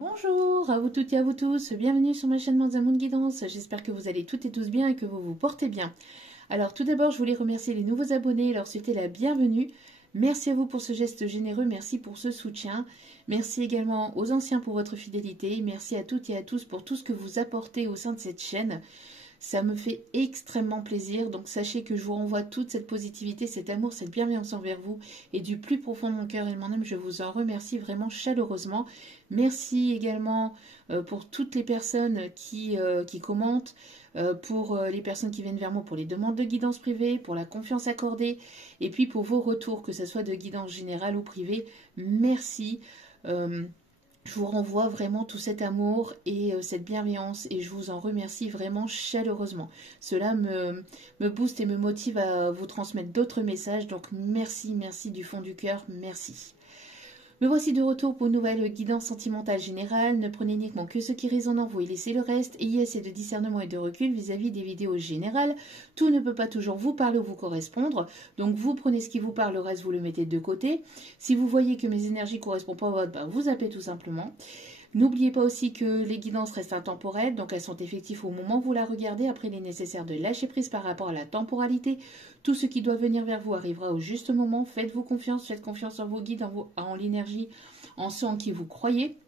Bonjour à vous toutes et à vous tous, bienvenue sur ma chaîne Manzamoun Guidance, j'espère que vous allez toutes et tous bien et que vous vous portez bien. Alors tout d'abord je voulais remercier les nouveaux abonnés et leur souhaiter la bienvenue. Merci à vous pour ce geste généreux, merci pour ce soutien, merci également aux anciens pour votre fidélité, merci à toutes et à tous pour tout ce que vous apportez au sein de cette chaîne. Ça me fait extrêmement plaisir, donc sachez que je vous renvoie toute cette positivité, cet amour, cette bienveillance envers vous et du plus profond de mon cœur et de mon âme, je vous en remercie vraiment chaleureusement. Merci également pour toutes les personnes qui commentent, pour les personnes qui viennent vers moi pour les demandes de guidance privée, pour la confiance accordée et puis pour vos retours, que ce soit de guidance générale ou privée. Merci. Je vous renvoie vraiment tout cet amour et cette bienveillance et je vous en remercie vraiment chaleureusement. Cela me booste et me motive à vous transmettre d'autres messages. Donc merci, merci du fond du cœur, merci. Me voici de retour pour une nouvelle guidance sentimentale générale. Ne prenez uniquement que ce qui résonne en vous et laissez le reste. Ayez assez de discernement et de recul vis-à-vis des vidéos générales. Tout ne peut pas toujours vous parler ou vous correspondre. Donc vous prenez ce qui vous parle, le reste vous le mettez de côté. Si vous voyez que mes énergies ne correspondent pas à votre, vous zappez tout simplement. N'oubliez pas aussi que les guidances restent intemporelles, donc elles sont effectives au moment où vous la regardez. Après, il est nécessaire de lâcher prise par rapport à la temporalité. Tout ce qui doit venir vers vous arrivera au juste moment. Faites-vous confiance, faites confiance en vos guides, en l'énergie, en ceux en qui vous croyez.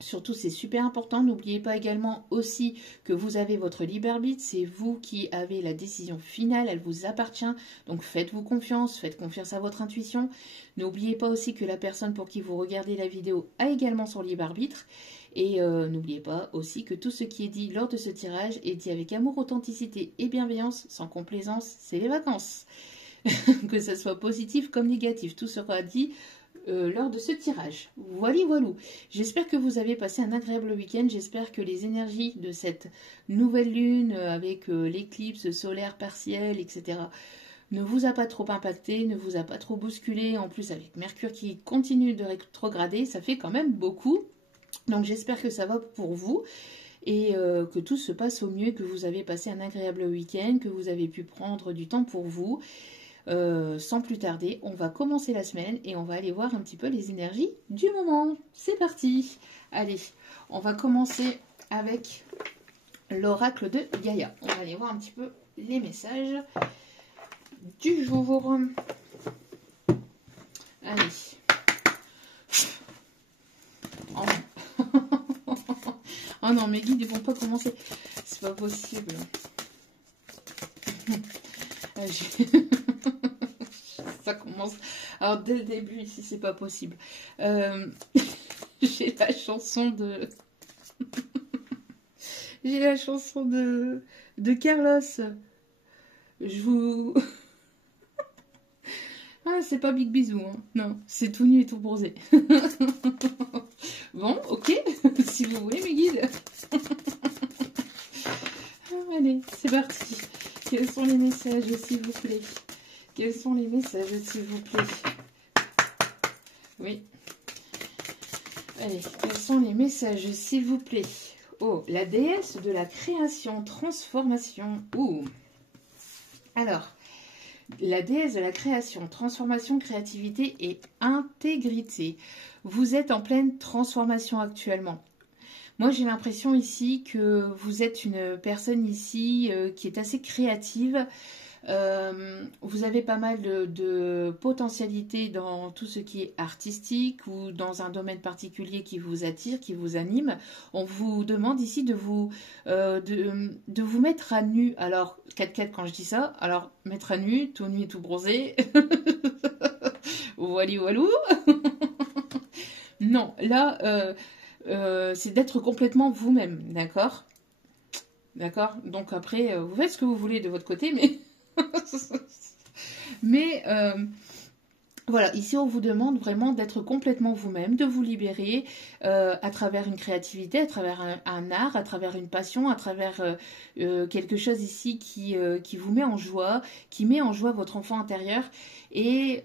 Surtout, c'est super important. N'oubliez pas également aussi que vous avez votre libre arbitre. C'est vous qui avez la décision finale. Elle vous appartient. Donc, faites-vous confiance. Faites confiance à votre intuition. N'oubliez pas aussi que la personne pour qui vous regardez la vidéo a également son libre arbitre. Et n'oubliez pas aussi que tout ce qui est dit lors de ce tirage est dit avec amour, authenticité et bienveillance. Sans complaisance, c'est les vacances. Que ce soit positif comme négatif. Tout sera dit lors de ce tirage. Voilà, voilà. J'espère que vous avez passé un agréable week-end. J'espère que les énergies de cette nouvelle lune avec l'éclipse solaire partielle, etc., ne vous a pas trop impacté, ne vous a pas trop bousculé. En plus, avec Mercure qui continue de rétrograder, ça fait quand même beaucoup. Donc j'espère que ça va pour vous et que tout se passe au mieux, que vous avez passé un agréable week-end, que vous avez pu prendre du temps pour vous. Sans plus tarder, on va commencer la semaine et on va aller voir un petit peu les énergies du moment. C'est parti. Allez, on va commencer avec l'oracle de Gaïa. On va aller voir un petit peu les messages du jour. Allez. Oh non, mes guides, ils vont pas commencer. C'est pas possible. Ça commence. Alors, dès le début, ici, c'est pas possible. J'ai la chanson de... J'ai la chanson de Carlos. Je vous... Ah, c'est pas Big Bisou, hein. Non, c'est tout nu et tout bronzé. Bon, ok, si vous voulez, mes guides. Allez, c'est parti. Quels sont les messages, s'il vous plaît? Quels sont les messages, s'il vous plaît? Oui. Allez, quels sont les messages, s'il vous plaît? Oh, la déesse de la création, transformation. Ouh. Alors, la déesse de la création, transformation, créativité et intégrité. Vous êtes en pleine transformation actuellement. Moi, j'ai l'impression ici que vous êtes une personne ici qui est assez créative. Vous avez pas mal de potentialités dans tout ce qui est artistique ou dans un domaine particulier qui vous attire, qui vous anime. On vous demande ici de vous mettre à nu. Alors, 4-4 quand je dis ça, alors mettre à nu, tout nu et tout bronzé. Voilà, voilà. Non, là, c'est d'être complètement vous-même, d'accord? D'accord? Donc après, vous faites ce que vous voulez de votre côté, mais... mais voilà, ici on vous demande vraiment d'être complètement vous-même, de vous libérer à travers une créativité, à travers un art, à travers une passion, à travers quelque chose ici qui vous met en joie, qui met en joie votre enfant intérieur et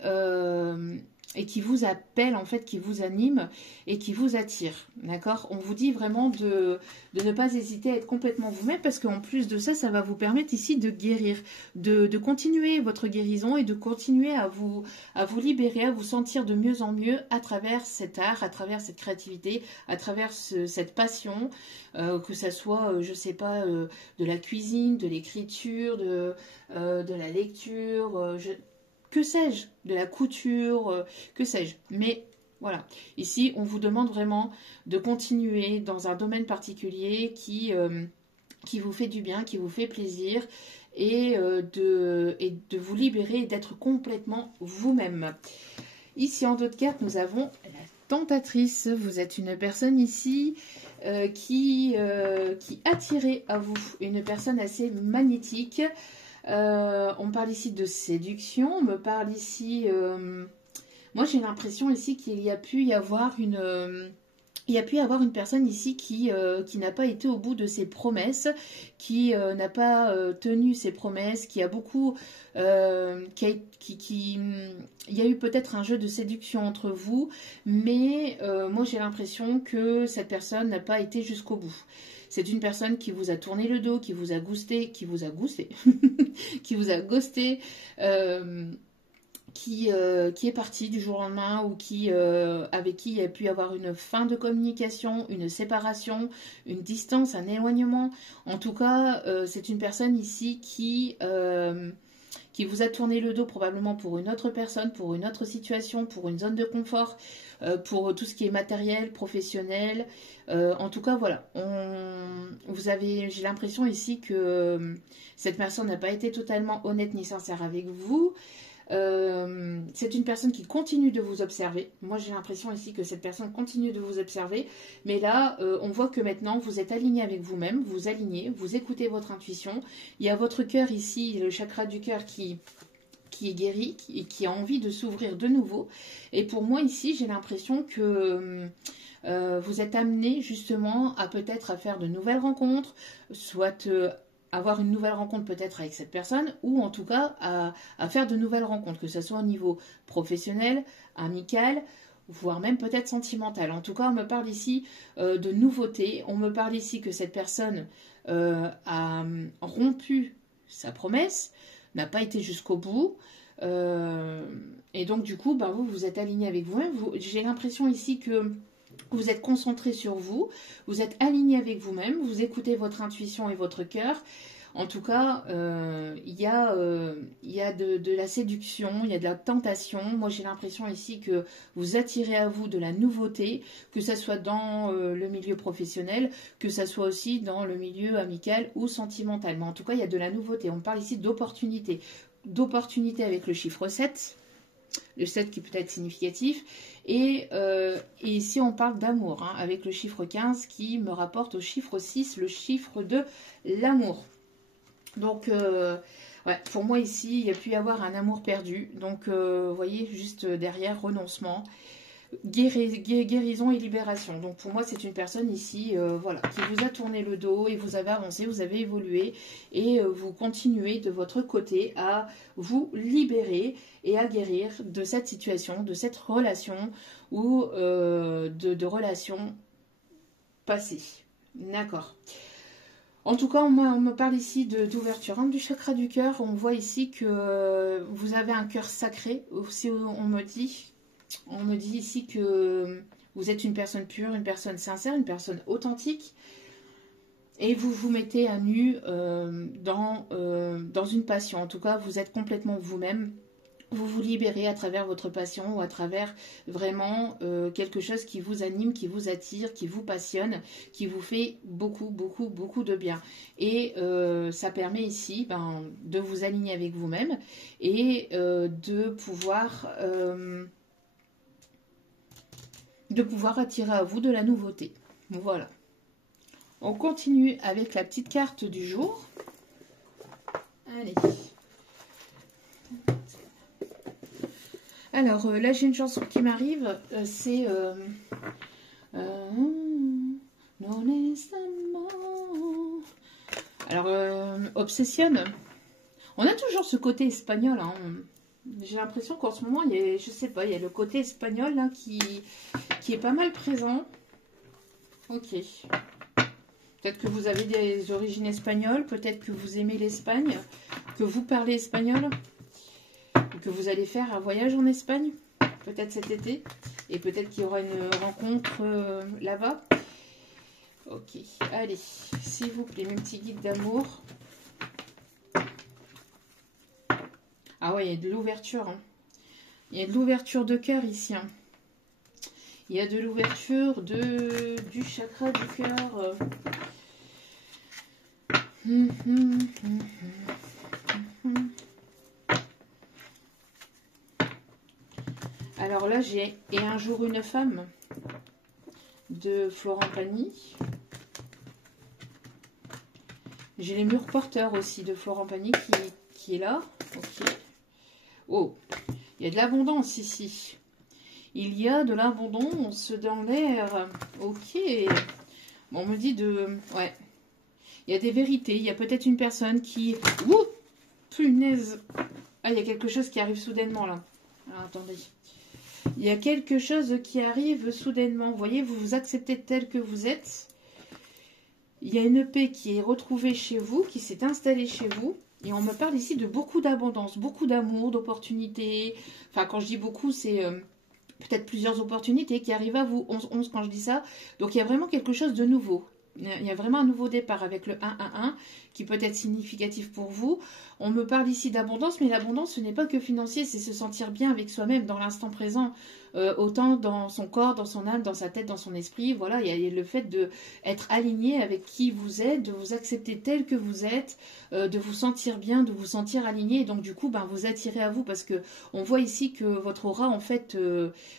et qui vous appelle, en fait, qui vous anime et qui vous attire, d'accord? On vous dit vraiment de ne pas hésiter à être complètement vous-même, parce qu'en plus de ça, ça va vous permettre ici de guérir, de continuer votre guérison et de continuer à vous libérer, à vous sentir de mieux en mieux à travers cet art, à travers cette créativité, à travers cette passion, que ça soit, je sais pas, de la cuisine, de l'écriture, de la lecture, que sais-je, de la couture, que sais-je. Mais voilà, ici, on vous demande vraiment de continuer dans un domaine particulier qui vous fait du bien, qui vous fait plaisir, et de vous libérer et d'être complètement vous-même. Ici, en dos de carte, nous avons la tentatrice. Vous êtes une personne ici qui attirait à vous, une personne assez magnétique. On parle ici de séduction, on me parle ici... moi j'ai l'impression ici qu'il y a pu y avoir une personne ici qui n'a pas été au bout de ses promesses, qui n'a pas tenu ses promesses, qui a beaucoup... il y a eu peut-être un jeu de séduction entre vous, mais moi j'ai l'impression que cette personne n'a pas été jusqu'au bout. C'est une personne qui vous a tourné le dos, qui vous a ghosté, qui vous a ghosté, qui vous a ghosté, qui est partie du jour au lendemain, ou avec qui il y a pu avoir une fin de communication, une séparation, une distance, un éloignement. En tout cas, c'est une personne ici qui vous a tourné le dos probablement pour une autre personne, pour une autre situation, pour une zone de confort, pour tout ce qui est matériel, professionnel. En tout cas, voilà. J'ai l'impression ici que cette personne n'a pas été totalement honnête ni sincère avec vous. C'est une personne qui continue de vous observer. Moi, j'ai l'impression ici que cette personne continue de vous observer. Mais là, on voit que maintenant, vous êtes aligné avec vous-même. Vous alignez, vous écoutez votre intuition. Il y a votre cœur ici, le chakra du cœur qui est guéri et qui a envie de s'ouvrir de nouveau. Et pour moi, ici, j'ai l'impression que vous êtes amené justement à peut-être à faire de nouvelles rencontres, soit... avoir une nouvelle rencontre peut-être avec cette personne, ou en tout cas à faire de nouvelles rencontres, que ce soit au niveau professionnel, amical, voire même peut-être sentimental. En tout cas, on me parle ici de nouveautés, on me parle ici que cette personne a rompu sa promesse, n'a pas été jusqu'au bout, et donc du coup, vous êtes aligné avec vous-même. J'ai l'impression ici que vous êtes concentré sur vous, vous êtes aligné avec vous-même, vous écoutez votre intuition et votre cœur. En tout cas, il y a de la séduction, il y a de la tentation. Moi, j'ai l'impression ici que vous attirez à vous de la nouveauté, que ce soit dans le milieu professionnel, que ce soit aussi dans le milieu amical ou sentimental. Mais en tout cas, il y a de la nouveauté. On parle ici d'opportunité. D'opportunité avec le chiffre 7. Le 7 qui peut être significatif, et ici on parle d'amour, hein, avec le chiffre 15 qui me rapporte au chiffre 6, le chiffre de l'amour. Donc, ouais, pour moi ici, il y a pu y avoir un amour perdu, donc vous voyez, juste derrière, renoncement, guérison et libération. Donc pour moi, c'est une personne ici, voilà, qui vous a tourné le dos et vous avez avancé, vous avez évolué, et vous continuez de votre côté à vous libérer et à guérir de cette situation, de cette relation, ou de relations passées. D'accord. En tout cas, on me parle ici d'ouverture, hein, du chakra du cœur. On voit ici que vous avez un cœur sacré. Aussi, on me dit ici que vous êtes une personne pure, une personne sincère, une personne authentique. Et vous vous mettez à nu dans une passion. En tout cas, vous êtes complètement vous-même. Vous vous libérez à travers votre passion, ou à travers vraiment quelque chose qui vous anime, qui vous attire, qui vous passionne, qui vous fait beaucoup, beaucoup, beaucoup de bien. Et ça permet ici de vous aligner avec vous-même et de pouvoir attirer à vous de la nouveauté. Voilà. On continue avec la petite carte du jour. Allez. Alors là, j'ai une chanson qui m'arrive, c'est alors Obsession. On a toujours ce côté espagnol, hein. J'ai l'impression qu'en ce moment, il y a, je sais pas, il y a le côté espagnol là, qui est pas mal présent. Ok. Peut-être que vous avez des origines espagnoles, peut-être que vous aimez l'Espagne, que vous parlez espagnol, ou que vous allez faire un voyage en Espagne, peut-être cet été, et peut-être qu'il y aura une rencontre là-bas. Ok, allez, s'il vous plaît, mes petits guides d'amour. Ah ouais, il y a de l'ouverture. Hein. Il y a de l'ouverture de cœur ici. Hein. Il y a de l'ouverture du chakra du cœur. Alors là, j'ai « Et un jour une femme » de Florent Pagny. J'ai les murs porteurs aussi de Florent Pagny qui est là. Ok. Oh, il y a de l'abondance ici. Il y a de l'abondance dans l'air. Ok. Bon, on me dit de... Ouais. Il y a des vérités. Il y a peut-être une personne qui... Ouh, punaise. Ah, il y a quelque chose qui arrive soudainement là. Alors, attendez. Il y a quelque chose qui arrive soudainement. Vous voyez, vous vous acceptez tel que vous êtes. Il y a une paix qui est retrouvée chez vous, qui s'est installée chez vous. Et on me parle ici de beaucoup d'abondance, beaucoup d'amour, d'opportunités. Enfin, quand je dis beaucoup, c'est peut-être plusieurs opportunités qui arrivent à vous. 11 quand je dis ça. Donc, il y a vraiment quelque chose de nouveau. Il y a vraiment un nouveau départ avec le 1-1-1 qui peut être significatif pour vous. On me parle ici d'abondance, mais l'abondance, ce n'est pas que financier, c'est se sentir bien avec soi-même dans l'instant présent, autant dans son corps, dans son âme, dans sa tête, dans son esprit. Voilà, il y a le fait d'être aligné avec qui vous êtes, de vous accepter tel que vous êtes, de vous sentir bien, de vous sentir aligné. Et donc, du coup, ben, vous attirez à vous parce que on voit ici que votre aura, en fait,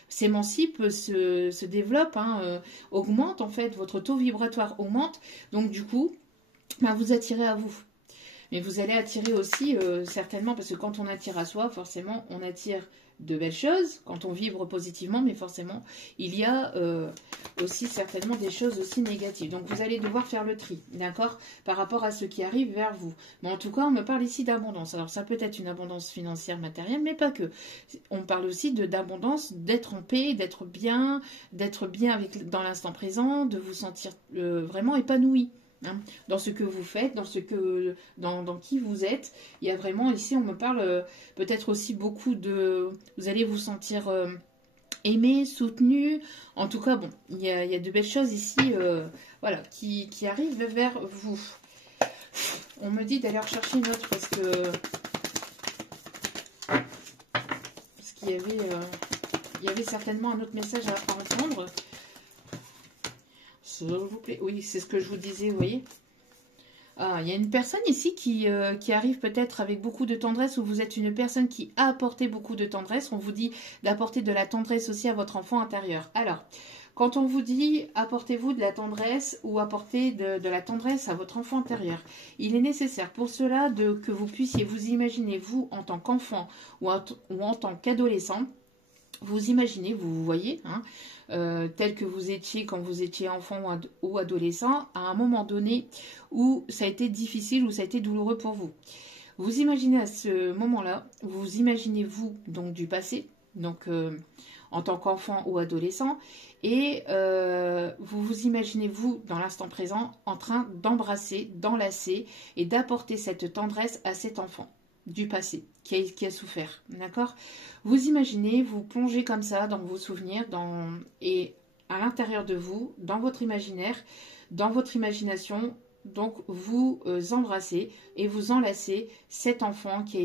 s'émancipe, se développe, hein, augmente, en fait, votre taux vibratoire augmente. Donc, du coup, ben, vous attirez à vous. Mais vous allez attirer aussi, certainement, parce que quand on attire à soi, forcément, on attire de belles choses, quand on vibre positivement, mais forcément, il y a aussi certainement des choses aussi négatives. Donc, vous allez devoir faire le tri, d'accord, par rapport à ce qui arrive vers vous. Mais en tout cas, on me parle ici d'abondance. Alors, ça peut être une abondance financière, matérielle, mais pas que. On parle aussi d'abondance, d'être en paix, d'être bien avec, dans l'instant présent, de vous sentir vraiment épanoui. Hein, dans ce que vous faites, dans qui vous êtes. Il y a vraiment, ici, on me parle peut-être aussi beaucoup de... Vous allez vous sentir aimé, soutenu. En tout cas, bon, il y a de belles choses ici voilà, qui arrivent vers vous. On me dit d'aller rechercher une autre parce qu'il y avait certainement un autre message à entendre. S'il vous plaît. Oui, c'est ce que je vous disais, vous voyez. Ah, il y a une personne ici qui arrive peut-être avec beaucoup de tendresse, ou vous êtes une personne qui a apporté beaucoup de tendresse. On vous dit d'apporter de la tendresse aussi à votre enfant intérieur. Alors, quand on vous dit apportez-vous de la tendresse ou apportez de la tendresse à votre enfant intérieur, il est nécessaire pour cela que vous puissiez vous imaginer, vous, en tant qu'enfant ou en tant qu'adolescent, vous imaginez, vous vous voyez, hein, tel que vous étiez quand vous étiez enfant ou adolescent, à un moment donné où ça a été difficile, où ça a été douloureux pour vous. Vous imaginez à ce moment-là, vous imaginez vous, donc du passé, donc en tant qu'enfant ou adolescent, et vous vous imaginez vous, dans l'instant présent, en train d'embrasser, d'enlacer et d'apporter cette tendresse à cet enfant du passé, qui a souffert, d'accord? Vous imaginez, vous plongez comme ça dans vos souvenirs, et à l'intérieur de vous, dans votre imaginaire, dans votre imagination, donc vous embrassez et vous enlacez cet enfant qui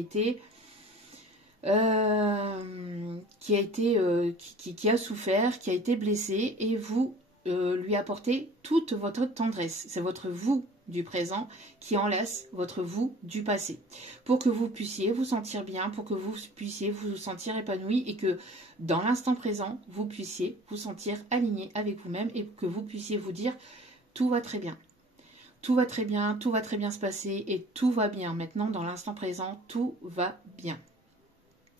a souffert, qui a été blessé, et vous lui apportez toute votre tendresse. C'est votre vous du présent qui enlace votre vous du passé, pour que vous puissiez vous sentir bien, pour que vous puissiez vous sentir épanoui, et que dans l'instant présent, vous puissiez vous sentir aligné avec vous-même, et que vous puissiez vous dire tout va très bien. Tout va très bien, tout va très bien se passer, et tout va bien. Maintenant, dans l'instant présent, tout va bien.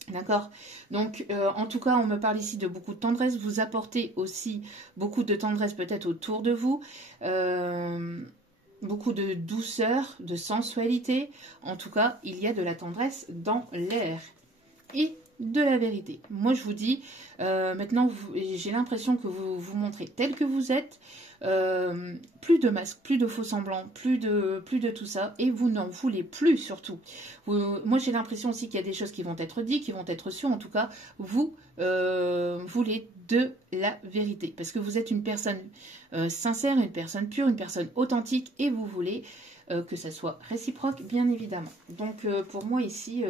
D'accord? Donc, en tout cas, on me parle ici de beaucoup de tendresse. Vous apportez aussi beaucoup de tendresse peut-être autour de vous. Beaucoup de douceur, de sensualité. En tout cas, il y a de la tendresse dans l'air. et de la vérité. Moi, je vous dis, maintenant, j'ai l'impression que vous vous montrez tel que vous êtes, plus de masques, plus de faux semblants, plus de tout ça, et vous n'en voulez plus surtout. Moi, j'ai l'impression aussi qu'il y a des choses qui vont être dites, qui vont être sûres, en tout cas, vous voulez de la vérité, parce que vous êtes une personne sincère, une personne pure, une personne authentique, et vous voulez que ça soit réciproque, bien évidemment. Donc, pour moi, ici...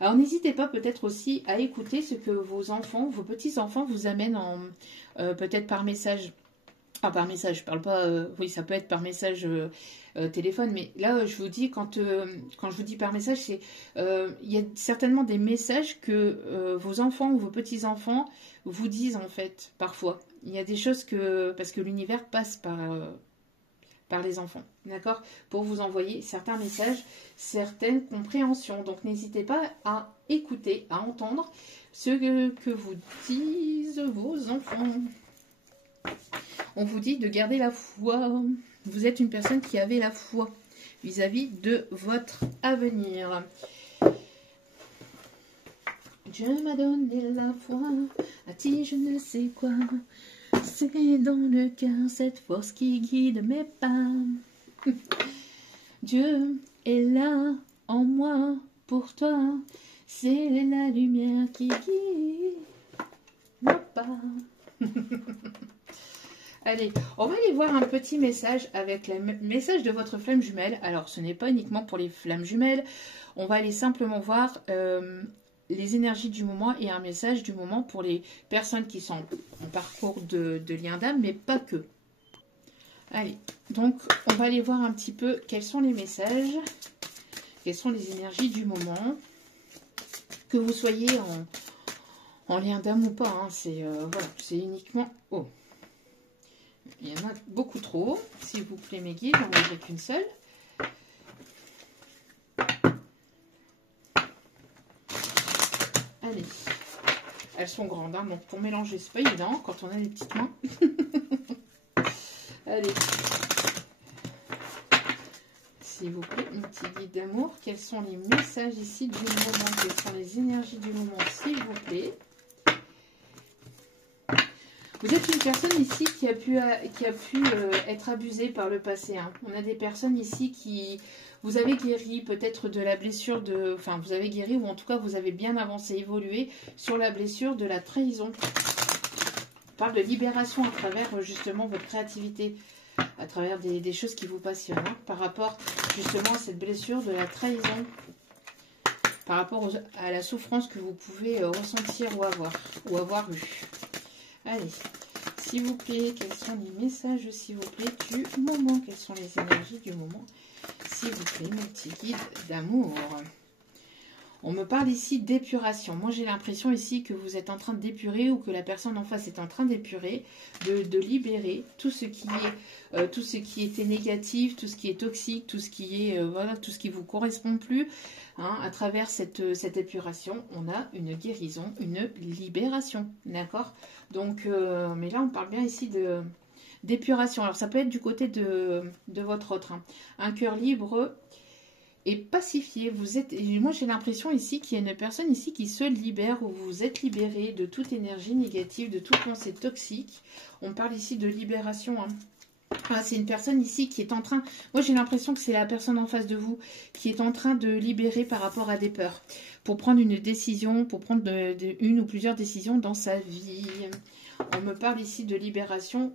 Alors n'hésitez pas peut-être aussi à écouter ce que vos enfants, vos petits-enfants vous amènent en peut-être par message. Ah, par message, je parle pas... oui, ça peut être par message téléphone, mais là, je vous dis, quand je vous dis par message, c'est... il y a certainement des messages que vos enfants ou vos petits-enfants vous disent, en fait, parfois. Il y a des choses que... Parce que l'univers passe par les enfants, d'accord, pour vous envoyer certains messages, certaines compréhensions. Donc n'hésitez pas à écouter, à entendre ce que vous disent vos enfants. On vous dit de garder la foi. Vous êtes une personne qui avait la foi vis-à-vis de votre avenir. Dieu m'a donné la foi, a dit je ne sais quoi. C'est dans le cœur cette force qui guide mes pas. Dieu est là en moi pour toi. C'est la lumière qui guide nos pas. Allez, on va aller voir un petit message avec le message de votre flamme jumelle. Alors, ce n'est pas uniquement pour les flammes jumelles. On va aller simplement voir... les énergies du moment et un message du moment pour les personnes qui sont en parcours de lien d'âme, mais pas que. Allez, donc on va aller voir un petit peu quels sont les messages, quelles sont les énergies du moment, que vous soyez en lien d'âme ou pas, hein, c'est voilà, c'est uniquement... Oh, il y en a beaucoup trop, s'il vous plaît mes guides, j'en mangerai qu'une seule. Allez, elles sont grandes, hein, donc pour mélanger, c'est pas évident quand on a des petites mains. Allez, s'il vous plaît, un petit guide d'amour. Quels sont les messages ici du moment? Quelles sont les énergies du moment, s'il vous plaît? Vous êtes une personne ici qui a pu être abusée par le passé. Hein. On a des personnes ici qui... Vous avez guéri peut-être de la blessure de... Enfin, vous avez guéri ou en tout cas, vous avez bien avancé, évolué sur la blessure de la trahison. On parle de libération à travers justement votre créativité, à travers des choses qui vous passionnent, hein, par rapport justement à cette blessure de la trahison, par rapport à la souffrance que vous pouvez ressentir ou avoir eu. Allez, s'il vous plaît, quels sont les messages, s'il vous plaît, du moment? Quelles sont les énergies du moment, s'il vous plaît, mon petit guide d'amour? On me parle ici d'épuration. Moi, j'ai l'impression ici que vous êtes en train d'épurer ou que la personne en face est en train d'épurer, de libérer tout ce qui était négatif, tout ce qui est toxique, tout ce qui est voilà, tout ce qui vous correspond plus. Hein, à travers cette épuration, on a une guérison, une libération, d'accord? Donc, mais là, on parle bien ici d'épuration. Alors, ça peut être du côté de votre autre. Hein. Un cœur libre et pacifié. Moi, j'ai l'impression ici qu'il y a une personne ici qui se libère, ou vous êtes libéré de toute énergie négative, de toute pensée toxique. On parle ici de libération, hein. Ah, c'est une personne ici qui est en train... Moi, j'ai l'impression que c'est la personne en face de vous qui est en train de libérer par rapport à des peurs. Pour prendre une décision, pour prendre une ou plusieurs décisions dans sa vie. On me parle ici de libération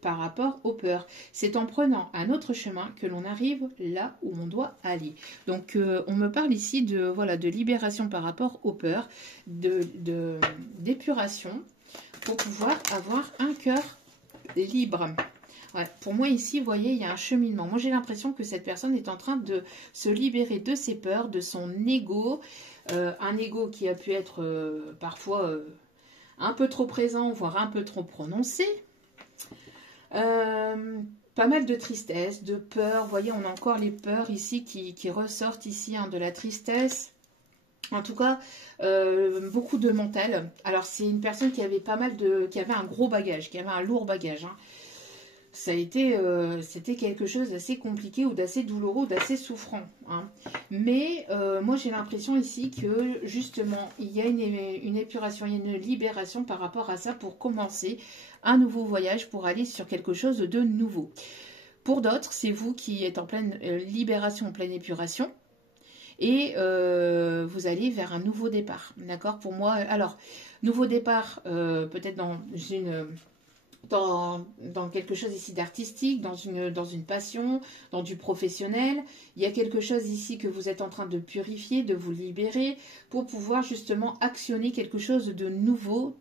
par rapport aux peurs. C'est en prenant un autre chemin que l'on arrive là où on doit aller. Donc, on me parle ici de libération par rapport aux peurs, d'épuration, pour pouvoir avoir un cœur libre. Ouais, pour moi ici, vous voyez, il y a un cheminement. Moi, j'ai l'impression que cette personne est en train de se libérer de ses peurs, de son ego. Un ego qui a pu être parfois un peu trop présent, voire un peu trop prononcé. Pas mal de tristesse, de peur. Vous voyez, on a encore les peurs ici qui ressortent ici, hein, de la tristesse. En tout cas, beaucoup de mental. Alors, c'est une personne qui avait qui avait un gros bagage, qui avait un lourd bagage, hein. c'était quelque chose d'assez compliqué ou d'assez douloureux, d'assez souffrant. Hein. Mais moi j'ai l'impression ici que justement il y a une épuration, il y a une libération par rapport à ça pour commencer un nouveau voyage, pour aller sur quelque chose de nouveau. Pour d'autres, c'est vous qui êtes en pleine libération, en pleine épuration. Et vous allez vers un nouveau départ. D'accord? Pour moi, alors, nouveau départ, peut-être dans quelque chose ici d'artistique, dans une passion, dans du professionnel. Il y a quelque chose ici que vous êtes en train de purifier, de vous libérer, pour pouvoir justement actionner quelque chose de nouveau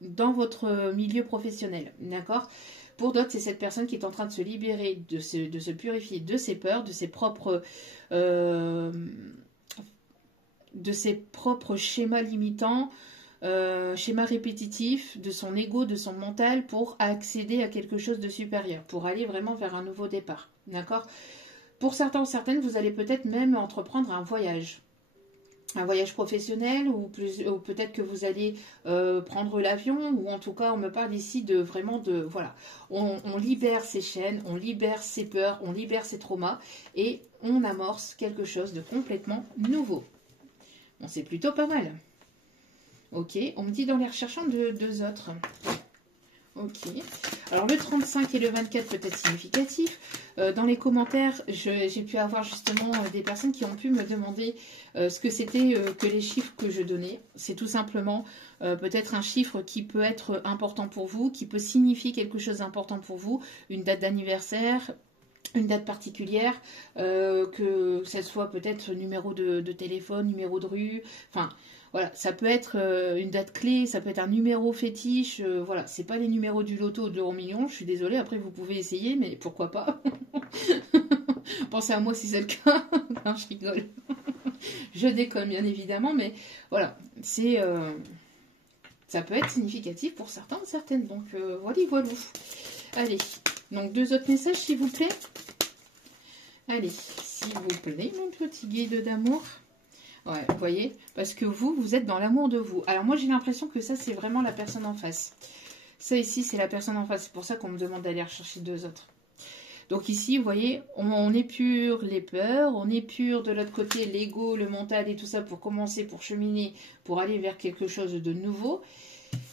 dans votre milieu professionnel. D'accord? Pour d'autres, c'est cette personne qui est en train de se libérer, de se purifier de ses peurs, de ses propres schémas limitants, schémas répétitifs, de son ego, de son mental, pour accéder à quelque chose de supérieur, pour aller vraiment vers un nouveau départ. D'accord? Pour certains ou certaines, vous allez peut-être même entreprendre un voyage professionnel, ou peut-être que vous allez prendre l'avion, ou en tout cas on me parle ici de vraiment de, voilà, on libère ses chaînes, on libère ses peurs, on libère ses traumas, et on amorce quelque chose de complètement nouveau. Bon, c'est plutôt pas mal. Ok, on me dit dans les recherchants de deux autres. Ok, alors le 35 et le 24 peut-être significatif. Dans les commentaires, j'ai pu avoir justement des personnes qui ont pu me demander ce que c'était que les chiffres que je donnais. C'est tout simplement peut-être un chiffre qui peut être important pour vous, qui peut signifier quelque chose d'important pour vous, une date d'anniversaire, une date particulière, que ce soit peut-être numéro de téléphone, numéro de rue, enfin... Voilà, ça peut être une date clé, ça peut être un numéro fétiche, voilà, c'est pas les numéros du loto ou de l'euro million, je suis désolée, après vous pouvez essayer, mais pourquoi pas. Pensez à moi si c'est le cas. Non, je rigole. Je déconne bien évidemment, mais voilà, ça peut être significatif pour certains ou certaines, donc voilà. Allez, donc deux autres messages s'il vous plaît. Allez, s'il vous plaît, mon petit guide d'amour. Ouais, vous voyez, parce que vous êtes dans l'amour de vous. Alors moi, j'ai l'impression que ça, c'est vraiment la personne en face. Ça ici, c'est la personne en face. C'est pour ça qu'on me demande d'aller rechercher deux autres. Donc ici, vous voyez, on épure les peurs, on épure de l'autre côté l'ego, le mental et tout ça pour commencer, pour cheminer, pour aller vers quelque chose de nouveau.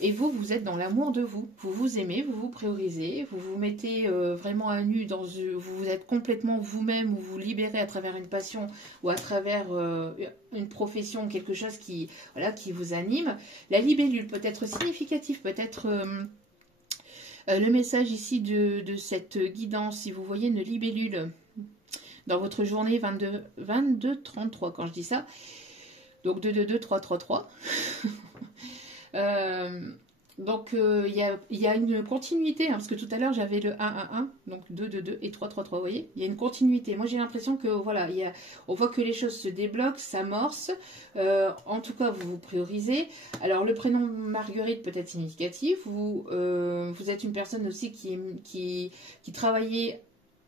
Et vous êtes dans l'amour de vous. Vous vous aimez, vous vous priorisez, vous vous mettez vraiment à nu, vous êtes complètement vous-même, vous vous libérez à travers une passion ou à travers une profession, quelque chose qui vous anime. La libellule peut être significative, peut-être le message ici de cette guidance, si vous voyez une libellule dans votre journée 22-33 quand je dis ça. Donc 2-2-2-3-3-3. Donc il y a une continuité, hein, parce que tout à l'heure j'avais le 1-1-1, donc 2-2-2 et 3-3-3, vous voyez, il y a une continuité. Moi j'ai l'impression que voilà, on voit que les choses se débloquent, s'amorcent, en tout cas vous vous priorisez. Alors le prénom Marguerite peut être significatif, vous êtes une personne aussi qui travaillait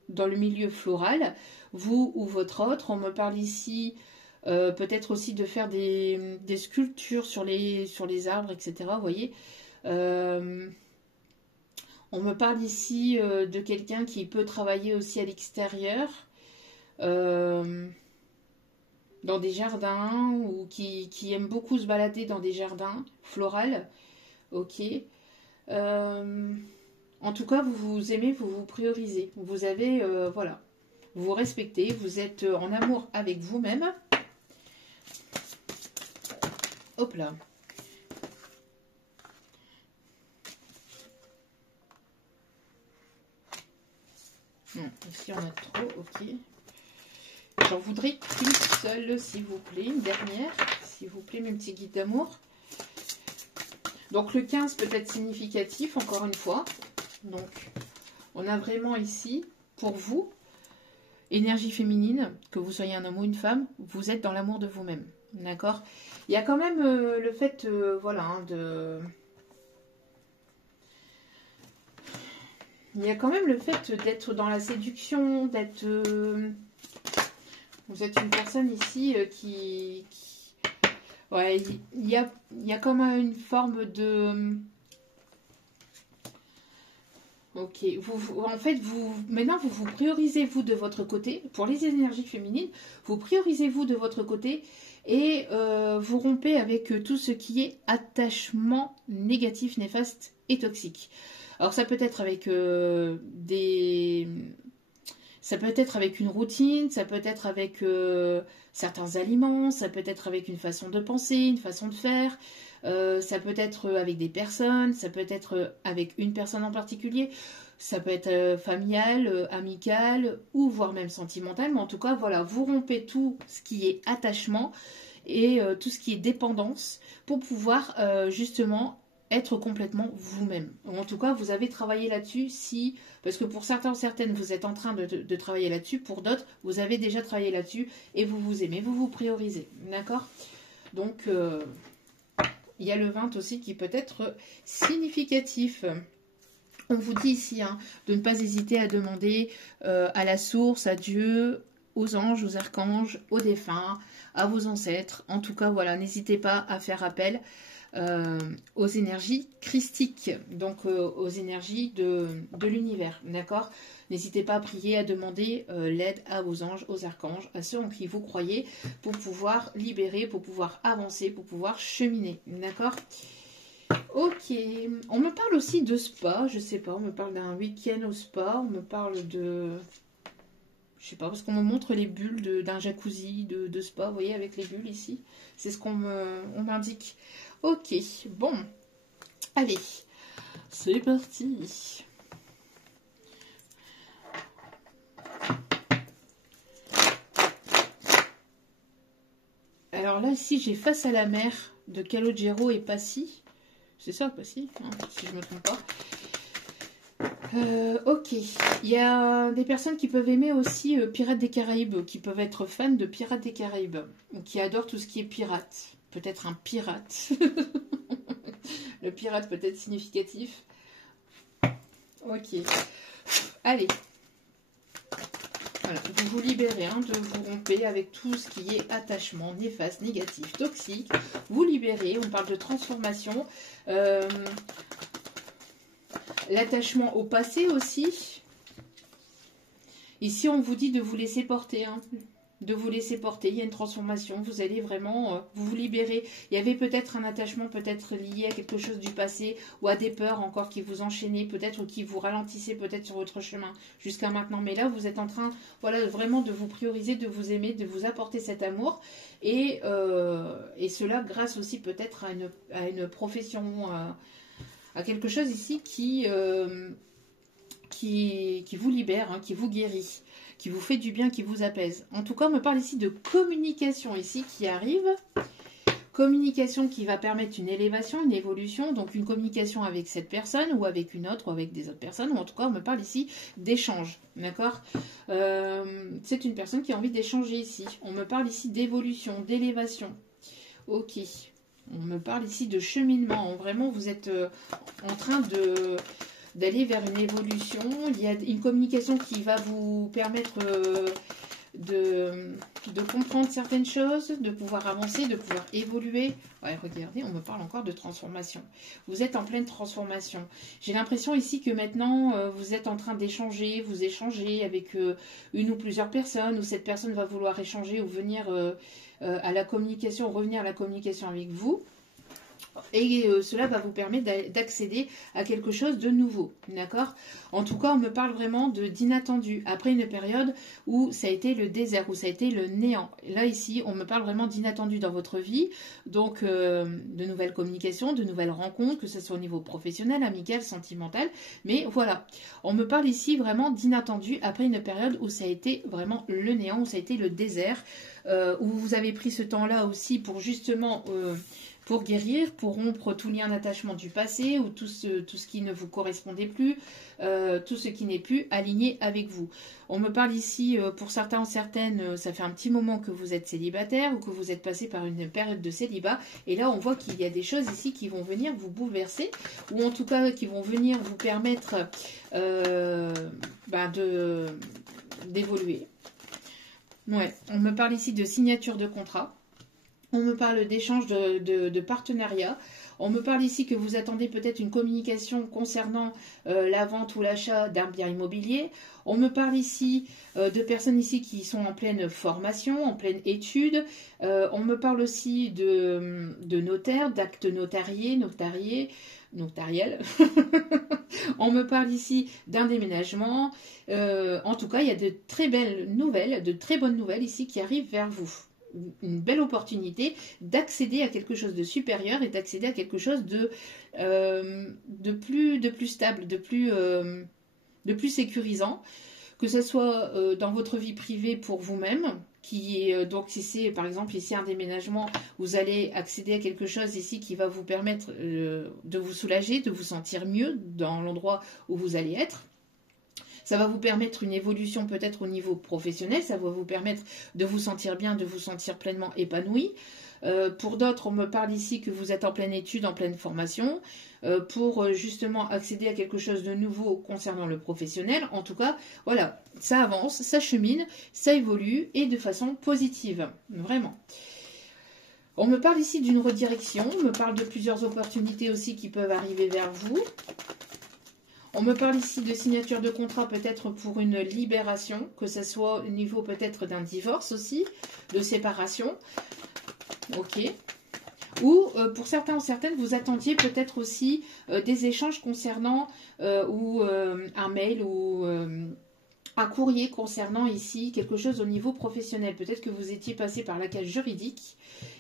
dans le milieu floral, vous ou votre autre. On me parle ici peut-être aussi de faire des sculptures sur les arbres, etc. Vous voyez, on me parle ici de quelqu'un qui peut travailler aussi à l'extérieur, dans des jardins, ou qui aime beaucoup se balader dans des jardins floraux. Ok. En tout cas, vous vous aimez, vous vous priorisez. Vous avez, voilà, vous vous respectez, vous êtes en amour avec vous-même. Hop là. Non, ici on a trop, ok. J'en voudrais qu'une seule, s'il vous plaît, une dernière, s'il vous plaît, mes petits guides d'amour. Donc le 15 peut être significatif, encore une fois. Donc, on a vraiment ici, pour vous, énergie féminine, que vous soyez un homme ou une femme, vous êtes dans l'amour de vous-même. D'accord? Il y a quand même le fait, voilà, hein, il y a quand même le fait d'être dans la séduction, d'être... vous êtes une personne ici qui... Ouais, il y a quand même une forme de... Ok, en fait, maintenant, vous priorisez vous de votre côté, pour les énergies féminines, vous priorisez vous de votre côté et vous rompez avec tout ce qui est attachement négatif, néfaste et toxique. Alors ça peut être avec ça peut être avec une routine, ça peut être avec certains aliments, ça peut être avec une façon de penser, une façon de faire, ça peut être avec des personnes, ça peut être avec une personne en particulier, ça peut être familial, amical ou voire même sentimental, mais en tout cas, voilà, vous rompez tout ce qui est attachement et tout ce qui est dépendance pour pouvoir justement être complètement vous-même. En tout cas, vous avez travaillé là-dessus si, parce que pour certains ou certaines, vous êtes en train de travailler là-dessus, pour d'autres, vous avez déjà travaillé là-dessus et vous vous aimez, vous vous priorisez. D'accord? Donc, il y a le 20 aussi qui peut être significatif. On vous dit ici de ne pas hésiter à demander à la source, à Dieu, aux anges, aux archanges, aux défunts, à vos ancêtres. En tout cas, voilà, n'hésitez pas à faire appel aux énergies christiques, donc aux énergies de l'univers, d'accord? N'hésitez pas à prier, à demander l'aide à vos anges, aux archanges, à ceux en qui vous croyez, pour pouvoir libérer, pour pouvoir avancer, pour pouvoir cheminer, d'accord? Ok, on me parle aussi de spa, je sais pas, on me parle d'un week-end au spa, on me parle de... Je sais pas, parce qu'on me montre les bulles d'un jacuzzi, de spa, vous voyez, avec les bulles ici. C'est ce qu'on m'indique. Ok, bon. Allez, c'est parti. Alors là, ici, j'ai Face à la mer de Calogero et Passy. C'est ça, Passy, hein, si je me trompe pas. Ok, il y a des personnes qui peuvent aimer aussi Pirates des Caraïbes, qui peuvent être fans de Pirates des Caraïbes, ou qui adorent tout ce qui est pirate. Peut-être un pirate. Le pirate peut être significatif. Ok, allez. Voilà, vous vous libérez, de vous rompez avec tout ce qui est attachement, néfaste, négatif, toxique. Vous libérez, on parle de transformation. L'attachement au passé aussi. Ici, on vous dit de vous laisser porter, de vous laisser porter. Il y a une transformation. Vous allez vraiment vous libérer. Il y avait peut-être un attachement, peut-être lié à quelque chose du passé ou à des peurs encore qui vous enchaînaient, peut-être ou qui vous ralentissaient peut-être sur votre chemin jusqu'à maintenant. Mais là, vous êtes en train, voilà, vraiment de vous prioriser, de vous aimer, de vous apporter cet amour et cela grâce aussi peut-être à une profession. À quelque chose ici qui vous libère, qui vous guérit, qui vous fait du bien, qui vous apaise. En tout cas, on me parle ici de communication ici qui arrive. Communication qui va permettre une élévation, une évolution, donc une communication avec cette personne ou avec une autre ou avec des autres personnes, ou en tout cas on me parle ici d'échange, d'accord? C'est une personne qui a envie d'échanger ici. On me parle ici d'évolution, d'élévation. Ok. On me parle ici de cheminement. Vraiment, vous êtes en train d'aller vers une évolution. Il y a une communication qui va vous permettre de comprendre certaines choses, de pouvoir avancer, de pouvoir évoluer. Ouais, regardez, on me parle encore de transformation. Vous êtes en pleine transformation. J'ai l'impression ici que maintenant, vous êtes en train d'échanger, vous échangez avec une ou plusieurs personnes, ou cette personne va vouloir échanger ou venir à la communication, revenir à la communication avec vous. Et cela va vous permettre d'accéder à quelque chose de nouveau, d'accord? En tout cas, on me parle vraiment d'inattendu. Après une période où ça a été le désert, où ça a été le néant. Là, ici, on me parle vraiment d'inattendu dans votre vie. Donc, de nouvelles communications, de nouvelles rencontres, que ce soit au niveau professionnel, amical, sentimental. Mais voilà, on me parle ici vraiment d'inattendu après une période où ça a été vraiment le néant, où ça a été le désert, où vous avez pris ce temps-là aussi pour justement... pour guérir, pour rompre tout lien d'attachement du passé ou tout ce qui ne vous correspondait plus, tout ce qui n'est plus aligné avec vous. On me parle ici, pour certains ou certaines, ça fait un petit moment que vous êtes célibataire ou que vous êtes passé par une période de célibat. Et là, on voit qu'il y a des choses ici qui vont venir vous bouleverser ou en tout cas qui vont venir vous permettre d'évoluer. Ouais, on me parle ici de signature de contrat. On me parle d'échange de partenariat. On me parle ici que vous attendez peut-être une communication concernant la vente ou l'achat d'un bien immobilier. On me parle ici de personnes ici qui sont en pleine formation, en pleine étude. On me parle aussi de notaires, d'actes notariels. On me parle ici d'un déménagement. En tout cas, il y a de très belles nouvelles, de très bonnes nouvelles ici qui arrivent vers vous. Une belle opportunité d'accéder à quelque chose de supérieur et d'accéder à quelque chose de plus stable, de plus sécurisant, que ce soit dans votre vie privée pour vous-même, qui est donc si c'est par exemple ici un déménagement, vous allez accéder à quelque chose ici qui va vous permettre de vous soulager, de vous sentir mieux dans l'endroit où vous allez être. Ça va vous permettre une évolution peut-être au niveau professionnel, ça va vous permettre de vous sentir bien, de vous sentir pleinement épanoui. Pour d'autres, on me parle ici que vous êtes en pleine étude, en pleine formation, pour justement accéder à quelque chose de nouveau concernant le professionnel. En tout cas, voilà, ça avance, ça chemine, ça évolue et de façon positive, vraiment. On me parle ici d'une redirection, on me parle de plusieurs opportunités aussi qui peuvent arriver vers vous. On me parle ici de signature de contrat peut-être pour une libération, que ce soit au niveau peut-être d'un divorce aussi, de séparation. Ok. Ou pour certains ou certaines, vous attendiez peut-être aussi des échanges concernant un mail ou un courrier concernant ici quelque chose au niveau professionnel. Peut-être que vous étiez passé par la case juridique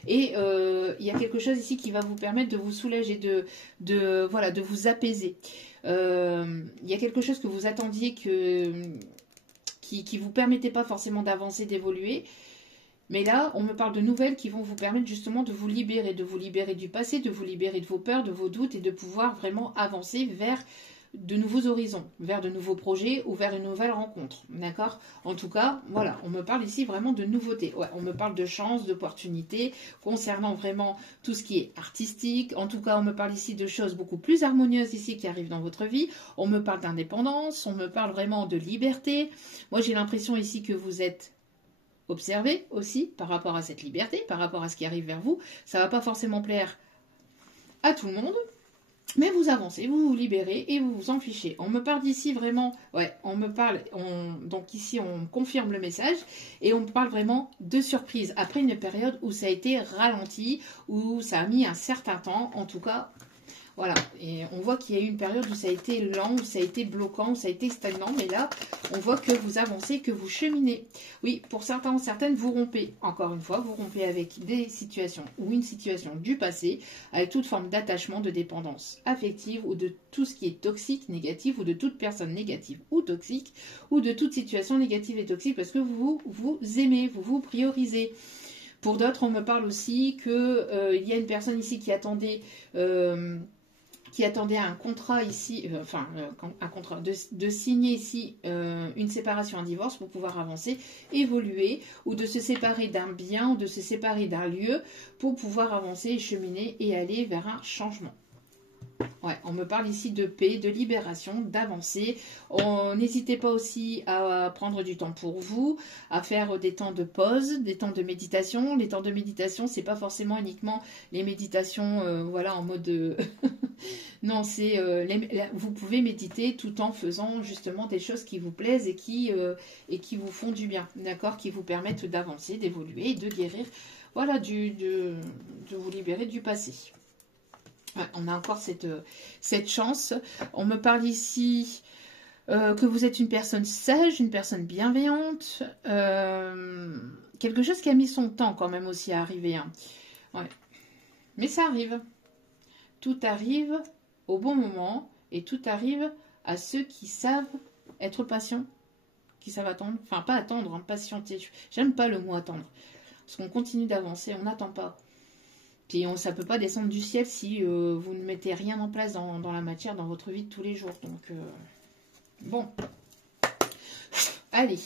et il y a quelque chose ici qui va vous permettre de vous soulager, voilà, de vous apaiser. Il y a quelque chose que vous attendiez qui vous permettait pas forcément d'avancer, d'évoluer. Mais là, on me parle de nouvelles qui vont vous permettre justement de vous libérer du passé, de vous libérer de vos peurs, de vos doutes et de pouvoir vraiment avancer vers de nouveaux horizons, vers de nouveaux projets ou vers une nouvelle rencontre. D'accord? En tout cas, voilà, on me parle ici vraiment de nouveautés. Ouais, on me parle de chances, d'opportunités concernant vraiment tout ce qui est artistique. En tout cas, on me parle ici de choses beaucoup plus harmonieuses ici qui arrivent dans votre vie. On me parle d'indépendance, on me parle vraiment de liberté. Moi, j'ai l'impression ici que vous êtes observé aussi par rapport à cette liberté, par rapport à ce qui arrive vers vous. Ça ne va pas forcément plaire à tout le monde. Mais vous avancez, vous vous libérez et vous vous en fichez. On me parle d'ici vraiment, ouais, on me parle, donc ici on confirme le message et on me parle vraiment de surprise. Après une période où ça a été ralenti, où ça a mis un certain temps, en tout cas, voilà. Et on voit qu'il y a eu une période où ça a été lent, où ça a été bloquant, où ça a été stagnant. Mais là, on voit que vous avancez, que vous cheminez. Oui, pour certains ou certaines, vous rompez. Encore une fois, vous rompez avec des situations ou une situation du passé, avec toute forme d'attachement, de dépendance affective ou de tout ce qui est toxique, négatif, ou de toute personne négative ou toxique, ou de toute situation négative et toxique, parce que vous aimez, vous vous priorisez. Pour d'autres, on me parle aussi qu'il y a une personne ici qui attendait un contrat ici, un contrat, de signer ici une séparation, un divorce pour pouvoir avancer, évoluer, ou de se séparer d'un bien, ou de se séparer d'un lieu pour pouvoir avancer, cheminer et aller vers un changement. Ouais, on me parle ici de paix, de libération, d'avancée. N'hésitez pas aussi à prendre du temps pour vous, à faire des temps de pause, des temps de méditation. Les temps de méditation, c'est pas forcément uniquement les méditations, voilà, en mode. Non, c'est vous pouvez méditer tout en faisant justement des choses qui vous plaisent et qui vous font du bien, d'accord, qui vous permettent d'avancer, d'évoluer et de guérir, voilà, de vous libérer du passé. Ouais, on a encore cette chance. On me parle ici que vous êtes une personne sage, une personne bienveillante. Quelque chose qui a mis son temps quand même aussi à arriver. Hein. Ouais. Mais ça arrive. Tout arrive au bon moment et tout arrive à ceux qui savent être patients, qui savent attendre. Enfin, pas attendre, hein, patienter. J'aime pas le mot attendre. Parce qu'on continue d'avancer, on n'attend pas. Puis ça ne peut pas descendre du ciel si vous ne mettez rien en place dans la matière, dans votre vie de tous les jours. Donc, bon. Allez.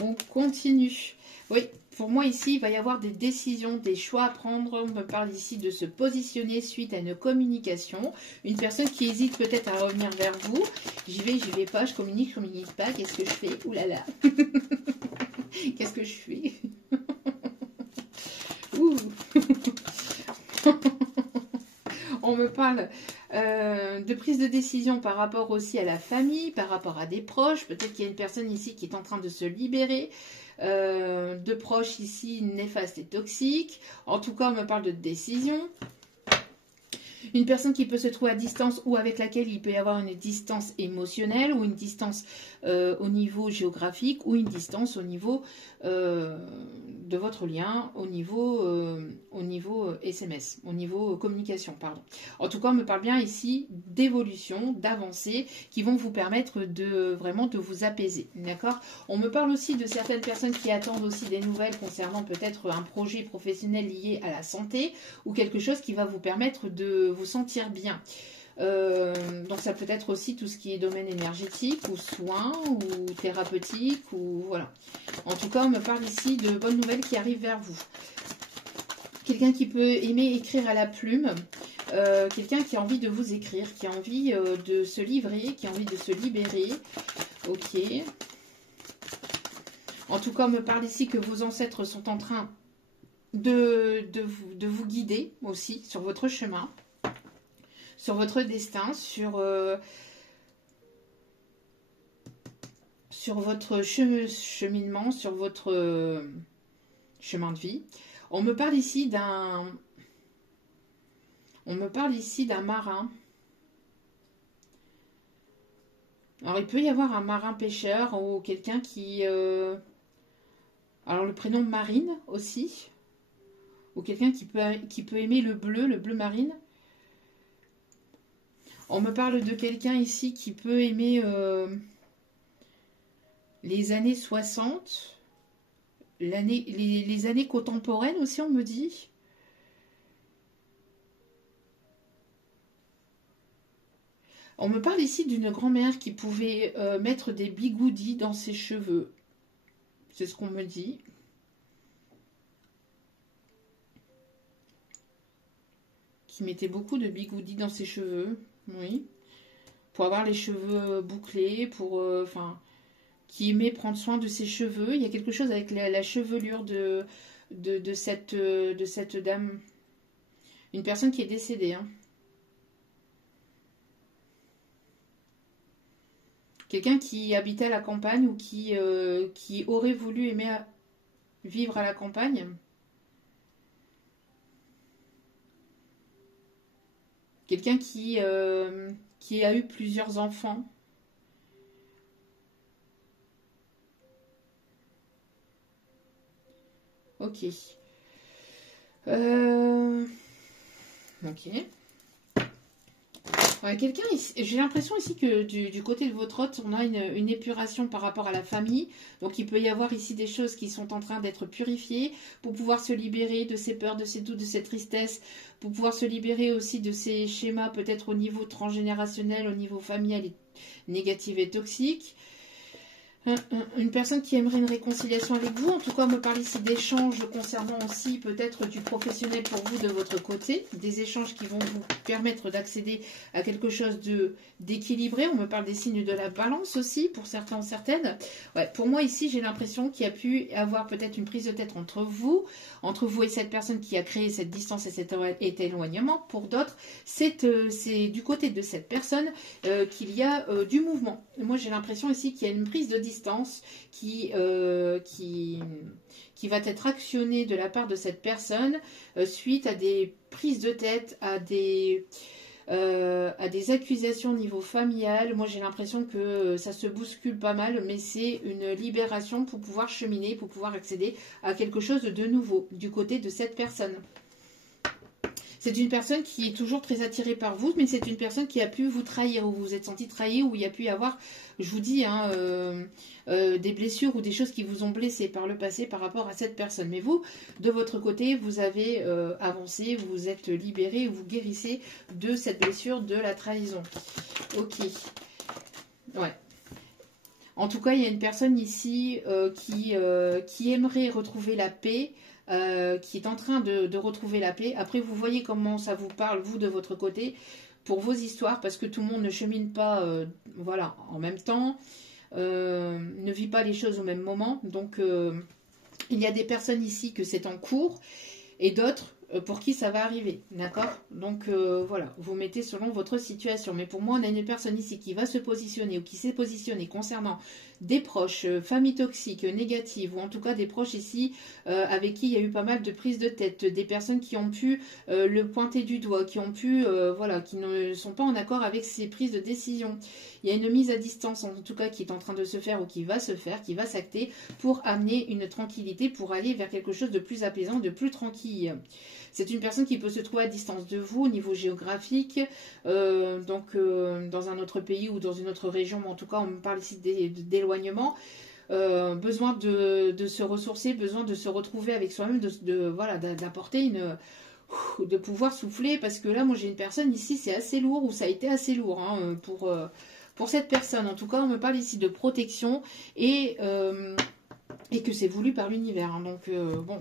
On continue. Oui, pour moi ici, il va y avoir des décisions, des choix à prendre. On me parle ici de se positionner suite à une communication. Une personne qui hésite peut-être à revenir vers vous. J'y vais pas, je communique pas. Qu'est-ce que je fais? Ouh là là. Qu'est-ce que je fais? Ouh. On me parle de prise de décision par rapport aussi à la famille, par rapport à des proches. Peut-être qu'il y a une personne ici qui est en train de se libérer de proches ici néfastes et toxiques. En tout cas, on me parle de décision. Une personne qui peut se trouver à distance ou avec laquelle il peut y avoir une distance émotionnelle ou une distance au niveau géographique ou une distance au niveau de votre lien, au niveau SMS, au niveau communication, pardon. En tout cas, on me parle bien ici d'évolution, d'avancée qui vont vous permettre de vraiment de vous apaiser, d'accord? On me parle aussi de certaines personnes qui attendent aussi des nouvelles concernant peut-être un projet professionnel lié à la santé ou quelque chose qui va vous permettre de vous sentir bien. Donc ça peut être aussi tout ce qui est domaine énergétique ou soins ou thérapeutique ou voilà. En tout cas, on me parle ici de bonnes nouvelles qui arrivent vers vous. Quelqu'un qui peut aimer écrire à la plume, quelqu'un qui a envie de vous écrire, qui a envie de se livrer, qui a envie de se libérer. Ok. En tout cas, on me parle ici que vos ancêtres sont en train de vous guider aussi sur votre chemin, sur votre destin, sur votre cheminement, sur votre chemin de vie. On me parle ici d'un marin. Alors, il peut y avoir un marin pêcheur ou quelqu'un qui... alors, le prénom Marine aussi. Ou quelqu'un qui peut aimer le bleu marine. On me parle de quelqu'un ici qui peut aimer les années 60. Les années contemporaines aussi, on me dit. On me parle ici d'une grand-mère qui pouvait mettre des bigoudis dans ses cheveux. C'est ce qu'on me dit. Qui mettait beaucoup de bigoudis dans ses cheveux. Oui. Pour avoir les cheveux bouclés, pour... qui aimait prendre soin de ses cheveux. Il y a quelque chose avec la chevelure de cette dame. Une personne qui est décédée. Hein. Quelqu'un qui habitait à la campagne ou qui aurait voulu aimer vivre à la campagne. Quelqu'un qui a eu plusieurs enfants. Ok. Ok. Ouais, quelqu'un, j'ai l'impression ici que du côté de votre hôte, on a une épuration par rapport à la famille. Donc il peut y avoir ici des choses qui sont en train d'être purifiées pour pouvoir se libérer de ces peurs, de ces doutes, de cette tristesse, pour pouvoir se libérer aussi de ces schémas peut-être au niveau transgénérationnel, au niveau familial négatif et toxique. Une personne qui aimerait une réconciliation avec vous, en tout cas on me parle ici d'échanges concernant aussi peut-être du professionnel pour vous de votre côté, des échanges qui vont vous permettre d'accéder à quelque chose d'équilibré. On me parle des signes de la balance aussi pour certains, certaines. Ouais, pour moi ici j'ai l'impression qu'il y a pu avoir peut-être une prise de tête entre vous et cette personne qui a créé cette distance et cet éloignement. Pour d'autres, c'est du côté de cette personne qu'il y a du mouvement. Moi j'ai l'impression ici qu'il y a une prise de distance qui va être actionnée de la part de cette personne suite à des prises de tête, à des accusations au niveau familial. Moi j'ai l'impression que ça se bouscule pas mal, mais c'est une libération pour pouvoir cheminer, pour pouvoir accéder à quelque chose de nouveau du côté de cette personne. C'est une personne qui est toujours très attirée par vous, mais c'est une personne qui a pu vous trahir, ou vous vous êtes senti trahi, ou il y a pu y avoir, je vous dis, des blessures ou des choses qui vous ont blessé par le passé par rapport à cette personne. Mais vous, de votre côté, vous avez avancé, vous vous êtes libéré, vous guérissez de cette blessure, de la trahison. Ok. Ouais. En tout cas, il y a une personne ici qui aimerait retrouver la paix, qui est en train de retrouver la paix. Après, vous voyez comment ça vous parle, vous, de votre côté, pour vos histoires, parce que tout le monde ne chemine pas voilà, en même temps, ne vit pas les choses au même moment. Donc, il y a des personnes ici que c'est en cours, et d'autres pour qui ça va arriver, d'accord? Donc voilà, vous mettez selon votre situation. Mais pour moi, on a une personne ici qui va se positionner ou qui s'est positionnée concernant des proches, famille toxique, négative, ou en tout cas des proches ici avec qui il y a eu pas mal de prises de tête, des personnes qui ont pu le pointer du doigt, qui ont pu, voilà, qui ne sont pas en accord avec ces prises de décision. Il y a une mise à distance, en tout cas, qui est en train de se faire ou qui va se faire, qui va s'acter pour amener une tranquillité, pour aller vers quelque chose de plus apaisant, de plus tranquille. C'est une personne qui peut se trouver à distance de vous au niveau géographique, dans un autre pays ou dans une autre région, mais en tout cas on me parle ici d'éloignement, besoin de se ressourcer, besoin de se retrouver avec soi-même, voilà, d'apporter de pouvoir souffler, parce que là moi j'ai une personne ici, c'est assez lourd, ou ça a été assez lourd hein, pour cette personne. En tout cas on me parle ici de protection et que c'est voulu par l'univers, hein. Donc bon,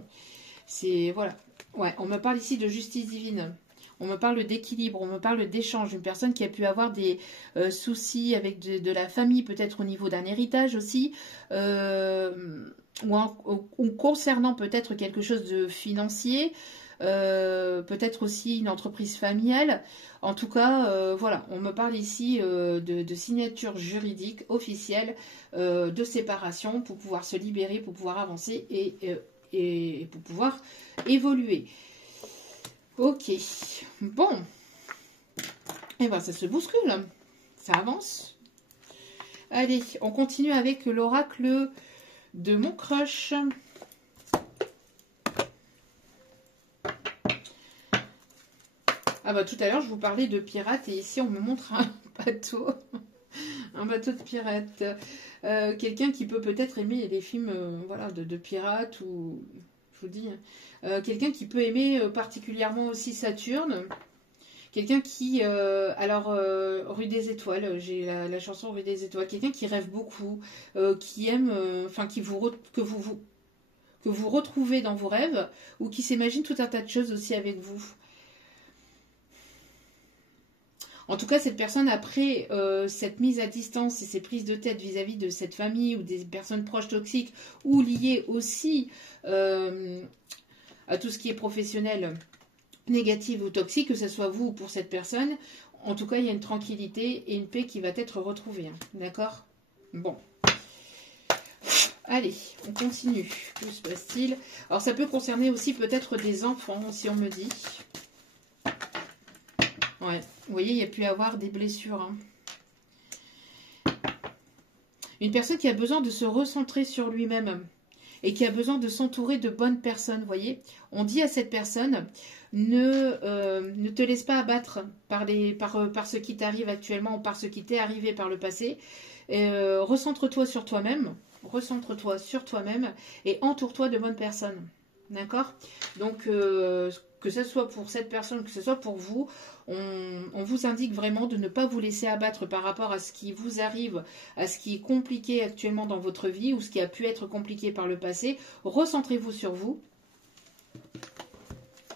c'est voilà. Ouais, on me parle ici de justice divine. On me parle d'équilibre, on me parle d'échange. Une personne qui a pu avoir des soucis avec de la famille, peut-être au niveau d'un héritage aussi, ou concernant peut-être quelque chose de financier, peut-être aussi une entreprise familiale. En tout cas, voilà, on me parle ici de signature juridique officielle, de séparation pour pouvoir se libérer, pour pouvoir avancer et pour pouvoir évoluer. Ok, bon, et ben ça se bouscule, ça avance. Allez, on continue avec l'oracle de mon crush. Ah bah tout à l'heure je vous parlais de pirates et ici on me montre un bateau, un bateau de pirates. Quelqu'un qui peut peut-être aimer les films voilà, de pirates, ou je vous dis, quelqu'un qui peut aimer particulièrement aussi Saturne. Quelqu'un qui, Rue des Étoiles, j'ai la chanson Rue des Étoiles. Quelqu'un qui rêve beaucoup, qui aime, enfin que vous retrouvez dans vos rêves, ou qui s'imagine tout un tas de choses aussi avec vous. En tout cas, cette personne, après cette mise à distance et ces prises de tête vis-à-vis de cette famille ou des personnes proches toxiques, ou liées aussi à tout ce qui est professionnel, négative ou toxique, que ce soit vous ou pour cette personne, en tout cas, il y a une tranquillité et une paix qui va être retrouvée. Hein. D'accord? Bon. Allez, on continue. Que se passe-t-il? Alors, ça peut concerner aussi peut-être des enfants, si on me dit. Ouais, vous voyez, il y a pu y avoir des blessures. Hein. Une personne qui a besoin de se recentrer sur lui-même et qui a besoin de s'entourer de bonnes personnes, vous voyez. On dit à cette personne, ne te laisse pas abattre par ce qui t'arrive actuellement ou par ce qui t'est arrivé par le passé. Recentre-toi sur toi-même, et entoure-toi de bonnes personnes. D'accord? Donc, que ce soit pour cette personne, que ce soit pour vous, on vous indique vraiment de ne pas vous laisser abattre par rapport à ce qui vous arrive, à ce qui est compliqué actuellement dans votre vie ou ce qui a pu être compliqué par le passé. Recentrez-vous sur vous.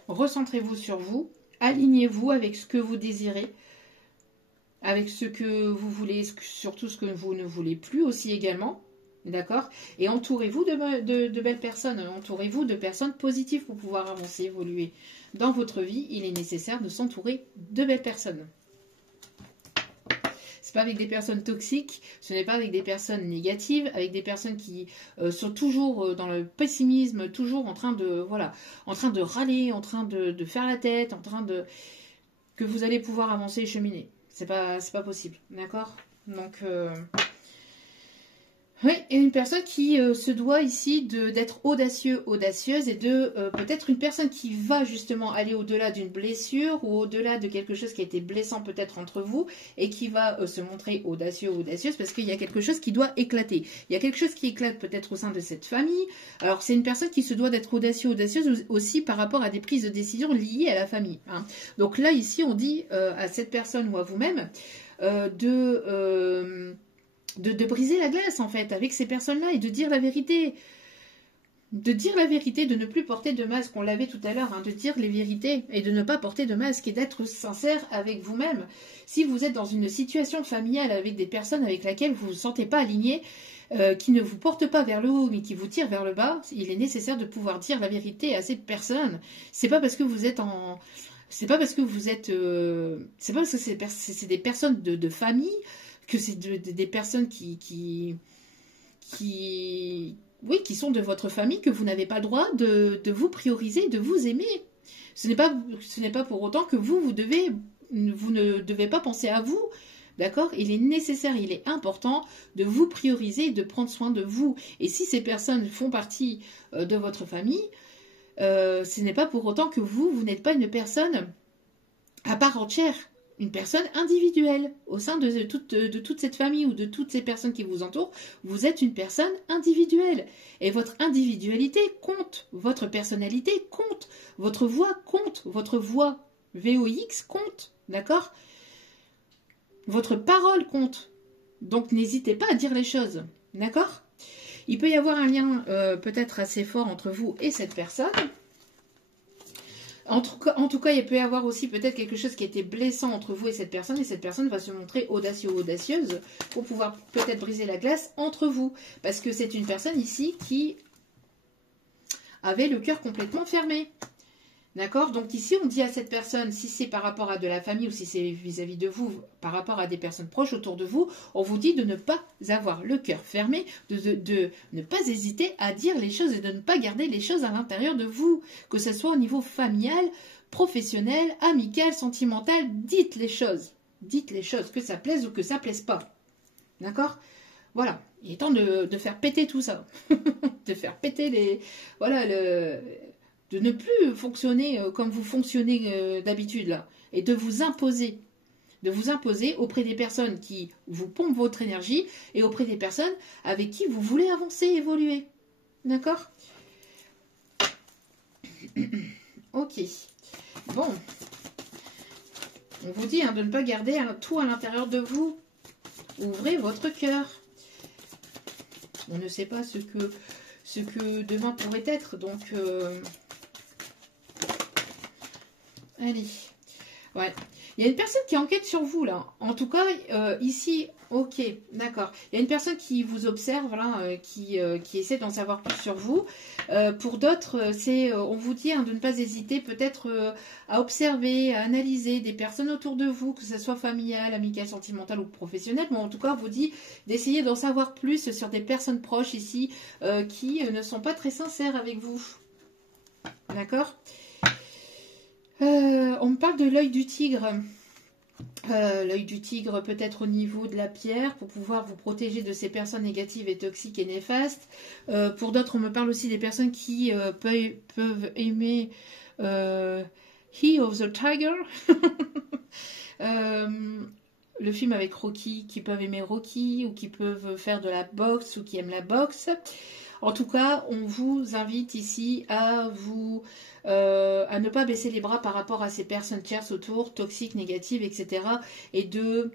Recentrez-vous sur vous. Alignez-vous avec ce que vous désirez, avec ce que vous voulez, surtout ce que vous ne voulez plus aussi également. D'accord? Et entourez-vous de belles personnes. Entourez-vous de personnes positives pour pouvoir avancer, évoluer. Dans votre vie, il est nécessaire de s'entourer de belles personnes. C'est pas avec des personnes toxiques, ce n'est pas avec des personnes négatives, avec des personnes qui sont toujours dans le pessimisme, toujours en train de râler, en train de faire la tête, que vous allez pouvoir avancer et cheminer. C'est pas possible. D'accord? Donc... Oui, et une personne qui se doit ici d'être audacieuse, et peut-être une personne qui va justement aller au-delà d'une blessure ou au-delà de quelque chose qui a été blessant peut-être entre vous, et qui va se montrer audacieuse, parce qu'il y a quelque chose qui doit éclater. Il y a quelque chose qui éclate peut-être au sein de cette famille. Alors c'est une personne qui se doit d'être audacieuse aussi par rapport à des prises de décision liées à la famille. Hein. Donc là ici on dit à cette personne ou à vous-même de briser la glace en fait avec ces personnes-là et de dire la vérité. de dire la vérité, de ne plus porter de masque, on l'avait tout à l'heure, hein, de dire les vérités et de ne pas porter de masque et d'être sincère avec vous-même. Si vous êtes dans une situation familiale avec des personnes avec lesquelles vous ne vous sentez pas aligné, qui ne vous portent pas vers le haut mais qui vous tirent vers le bas, il est nécessaire de pouvoir dire la vérité à ces personnes. C'est pas parce que vous êtes en... C'est pas parce que vous êtes... c'est pas parce que c'est des personnes de famille, que c'est des personnes qui oui, qui sont de votre famille, que vous n'avez pas le droit de vous prioriser, de vous aimer. Ce n'est pas pour autant que vous ne devez pas penser à vous. D'accord? Il est nécessaire, il est important de vous prioriser et de prendre soin de vous. Et si ces personnes font partie de votre famille, ce n'est pas pour autant que vous n'êtes pas une personne à part entière. Une personne individuelle au sein de toute cette famille ou de toutes ces personnes qui vous entourent. Vous êtes une personne individuelle. Et votre individualité compte. Votre personnalité compte. Votre voix compte. Votre voix VOX compte. D'accord? Votre parole compte. Donc n'hésitez pas à dire les choses. D'accord? Il peut y avoir un lien peut-être assez fort entre vous et cette personne. En tout cas, il peut y avoir aussi peut-être quelque chose qui a été blessant entre vous et cette personne va se montrer audacieux ou audacieuse pour pouvoir peut-être briser la glace entre vous. Parce que c'est une personne ici qui avait le cœur complètement fermé. D'accord? Donc ici, on dit à cette personne, si c'est par rapport à de la famille ou si c'est vis-à-vis de vous, par rapport à des personnes proches autour de vous, on vous dit de ne pas avoir le cœur fermé, de ne pas hésiter à dire les choses et de ne pas garder les choses à l'intérieur de vous. Que ce soit au niveau familial, professionnel, amical, sentimental, dites les choses. Dites les choses, que ça plaise ou que ça plaise pas. D'accord? Voilà. Il est temps de faire péter tout ça. De faire péter les... Voilà, de ne plus fonctionner comme vous fonctionnez d'habitude là, et de vous imposer auprès des personnes qui vous pompent votre énergie et auprès des personnes avec qui vous voulez avancer, évoluer. D'accord? Ok. Bon. On vous dit de ne pas garder tout à l'intérieur de vous. Ouvrez votre cœur. On ne sait pas ce que demain pourrait être, donc... Allez. Ouais. Il y a une personne qui enquête sur vous, là. En tout cas, ici, ok, d'accord. Il y a une personne qui vous observe, là, qui essaie d'en savoir plus sur vous. Pour d'autres, on vous dit de ne pas hésiter peut-être à observer, à analyser des personnes autour de vous, que ce soit familial, amical, sentimental ou professionnel. Mais en tout cas, on vous dit d'essayer d'en savoir plus sur des personnes proches ici qui ne sont pas très sincères avec vous. D'accord ? On me parle de l'œil du tigre. L'œil du tigre peut-être au niveau de la pierre pour pouvoir vous protéger de ces personnes négatives et toxiques et néfastes. Pour d'autres, on me parle aussi des personnes qui peuvent aimer He of the Tiger. Le film avec Rocky, qui peuvent aimer Rocky ou qui peuvent faire de la boxe ou qui aiment la boxe. En tout cas, on vous invite ici à ne pas baisser les bras par rapport à ces personnes tierces autour, toxiques, négatives, etc. Et de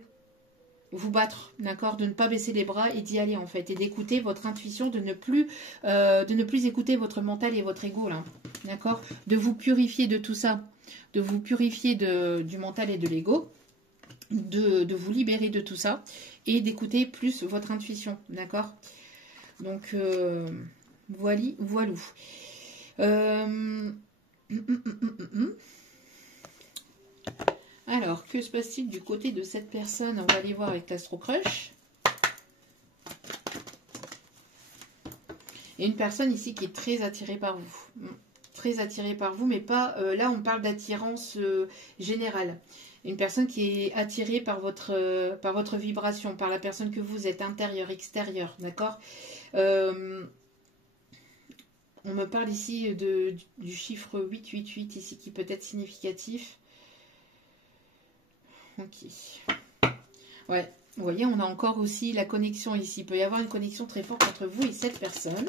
vous battre, d'accord, de ne pas baisser les bras et d'y aller en fait, et d'écouter votre intuition, de ne plus écouter votre mental et votre ego là, d'accord, de vous purifier de tout ça, de vous purifier du mental et de l'ego, de vous libérer de tout ça et d'écouter plus votre intuition, d'accord. Donc, voilou. Alors, que se passe-t-il du côté de cette personne? On va aller voir avec l'Astro Crush. Il y a une personne ici qui est très attirée par vous. Très attirée par vous, mais pas... là, on parle d'attirance générale. Une personne qui est attirée par votre vibration, par la personne que vous êtes, intérieure, extérieure, d'accord. On me parle ici du chiffre 888 ici qui peut être significatif. Ok. Ouais, vous voyez, on a encore aussi la connexion ici. Il peut y avoir une connexion très forte entre vous et cette personne.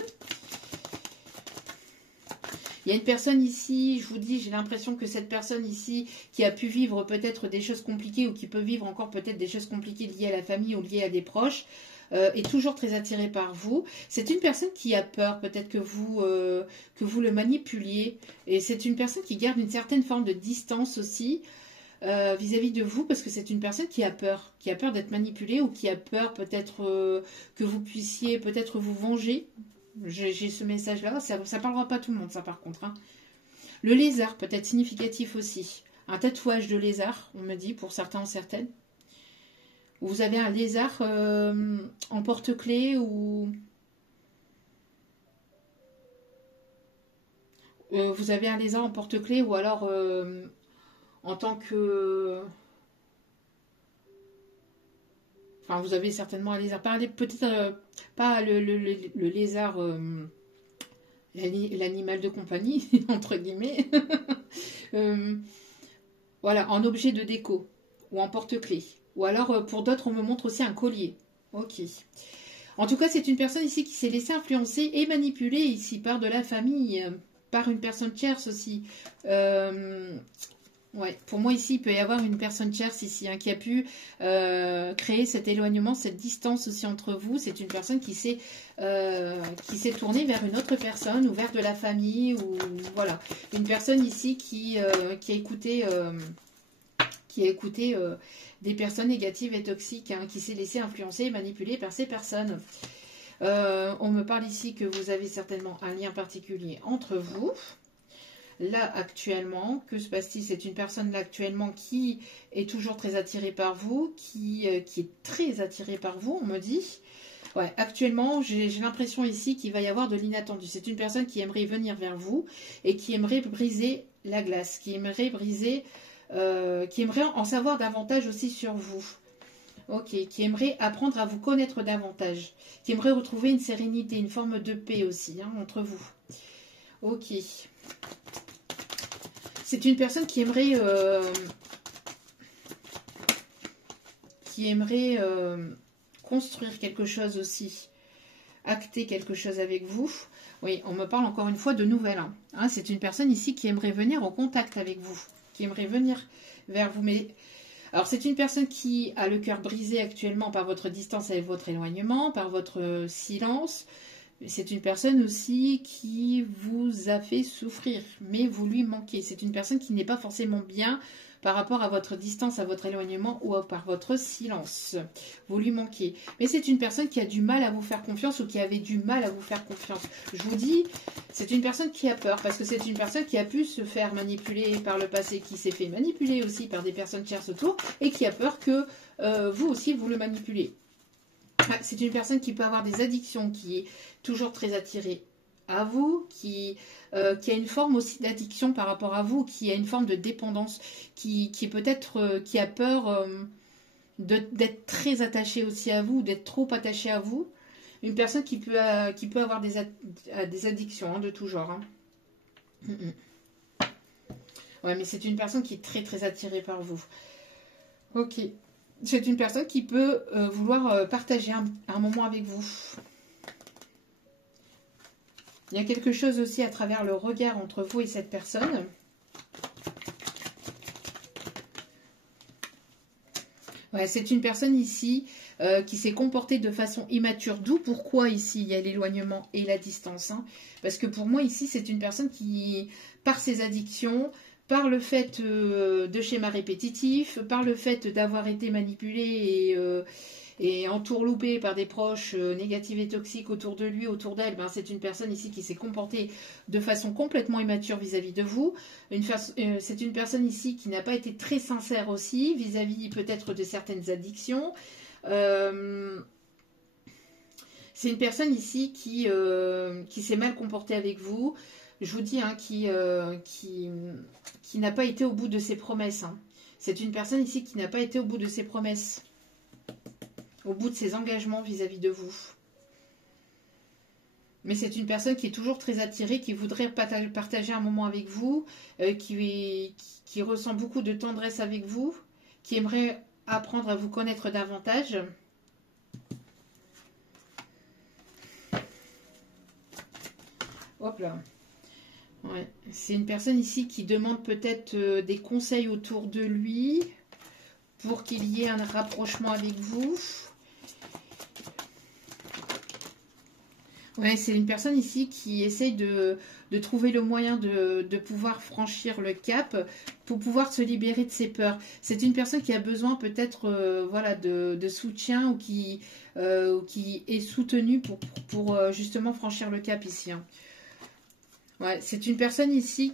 Il y a une personne ici, je vous dis, j'ai l'impression que cette personne ici qui a pu vivre peut-être des choses compliquées ou qui peut vivre encore peut-être des choses compliquées liées à la famille ou liées à des proches, est toujours très attiré par vous. C'est une personne qui a peur, peut-être que vous le manipuliez. Et c'est une personne qui garde une certaine forme de distance aussi vis-à-vis de vous, parce que c'est une personne qui a peur d'être manipulée, ou qui a peur peut-être que vous puissiez peut-être vous venger. J'ai ce message-là, ça ne parlera pas à tout le monde, ça par contre. Hein. Le lézard peut être significatif aussi. Un tatouage de lézard, on me dit, pour certains ou certaines. Vous avez un lézard en porte-clés ou... vous avez un lézard en porte-clés ou alors en tant que... Enfin, vous avez certainement un lézard. Peut-être pas le lézard, l'animal de compagnie, entre guillemets. Voilà, en objet de déco ou en porte-clés. Ou alors, pour d'autres, on me montre aussi un collier. Ok. En tout cas, c'est une personne ici qui s'est laissée influencer et manipuler ici par de la famille, par une personne tierce aussi. Ouais, pour moi ici, il peut y avoir une personne tierce ici hein, qui a pu créer cet éloignement, cette distance aussi entre vous. C'est une personne qui s'est tournée vers une autre personne ou vers de la famille ou voilà, une personne ici qui a écouté des personnes négatives et toxiques, hein, qui s'est laissé influencer et manipuler par ces personnes. On me parle ici que vous avez certainement un lien particulier entre vous. Là, actuellement, que se passe-t-il? C'est une personne là actuellement qui est toujours très attirée par vous, qui est très attirée par vous, on me dit. Ouais, actuellement, j'ai l'impression ici qu'il va y avoir de l'inattendu. C'est une personne qui aimerait venir vers vous et qui aimerait briser la glace, qui aimerait en savoir davantage aussi sur vous. Ok, qui aimerait apprendre à vous connaître davantage, qui aimerait retrouver une sérénité, une forme de paix aussi hein, entre vous. Ok. C'est une personne qui aimerait construire quelque chose aussi, acter quelque chose avec vous. Oui, on me parle encore une fois de nouvelles. Hein, c'est une personne ici qui aimerait venir en contact avec vous, qui aimerait venir vers vous. Mais alors, c'est une personne qui a le cœur brisé actuellement par votre distance et votre éloignement, par votre silence. C'est une personne aussi qui vous a fait souffrir, mais vous lui manquez. C'est une personne qui n'est pas forcément bien par rapport à votre distance, à votre éloignement ou par votre silence. Vous lui manquez. Mais c'est une personne qui a du mal à vous faire confiance ou qui avait du mal à vous faire confiance. Je vous dis, c'est une personne qui a peur parce que c'est une personne qui a pu se faire manipuler par le passé, qui s'est fait manipuler aussi par des personnes tierces autour et qui a peur que vous aussi vous le manipulez. C'est une personne qui peut avoir des addictions, qui est toujours très attirée à vous, qui a une forme aussi d'addiction par rapport à vous, qui a une forme de dépendance, qui peut-être qui a peur d'être très attaché aussi à vous, d'être trop attaché à vous. Une personne qui peut avoir des addictions hein, de tout genre. Hein. Ouais, mais c'est une personne qui est très très attirée par vous. Ok. C'est une personne qui peut vouloir partager un moment avec vous. Il y a quelque chose aussi à travers le regard entre vous et cette personne. Ouais, c'est une personne ici qui s'est comportée de façon immature. D'où pourquoi ici il y a l'éloignement et la distance. Hein. Parce que pour moi ici c'est une personne qui, par ses addictions, par le fait de schémas répétitifs, par le fait d'avoir été manipulé et entourloupé par des proches négatifs et toxiques autour de lui, autour d'elle, ben, c'est une personne ici qui s'est comportée de façon complètement immature vis-à-vis de vous. C'est une personne ici qui n'a pas été très sincère aussi vis-à-vis peut-être de certaines addictions. C'est une personne ici qui s'est mal comportée avec vous. Je vous dis, hein, qui n'a pas été au bout de ses promesses. Hein. C'est une personne ici qui n'a pas été au bout de ses promesses, au bout de ses engagements vis-à-vis de vous. Mais c'est une personne qui est toujours très attirée, qui voudrait partager un moment avec vous, qui ressent beaucoup de tendresse avec vous, qui aimerait apprendre à vous connaître davantage. Hop là. Ouais. C'est une personne ici qui demande peut-être des conseils autour de lui pour qu'il y ait un rapprochement avec vous. Ouais, c'est une personne ici qui essaye de trouver le moyen de pouvoir franchir le cap pour pouvoir se libérer de ses peurs. C'est une personne qui a besoin peut-être voilà, de soutien ou qui est soutenue pour justement franchir le cap ici. Hein. Ouais, c'est une personne ici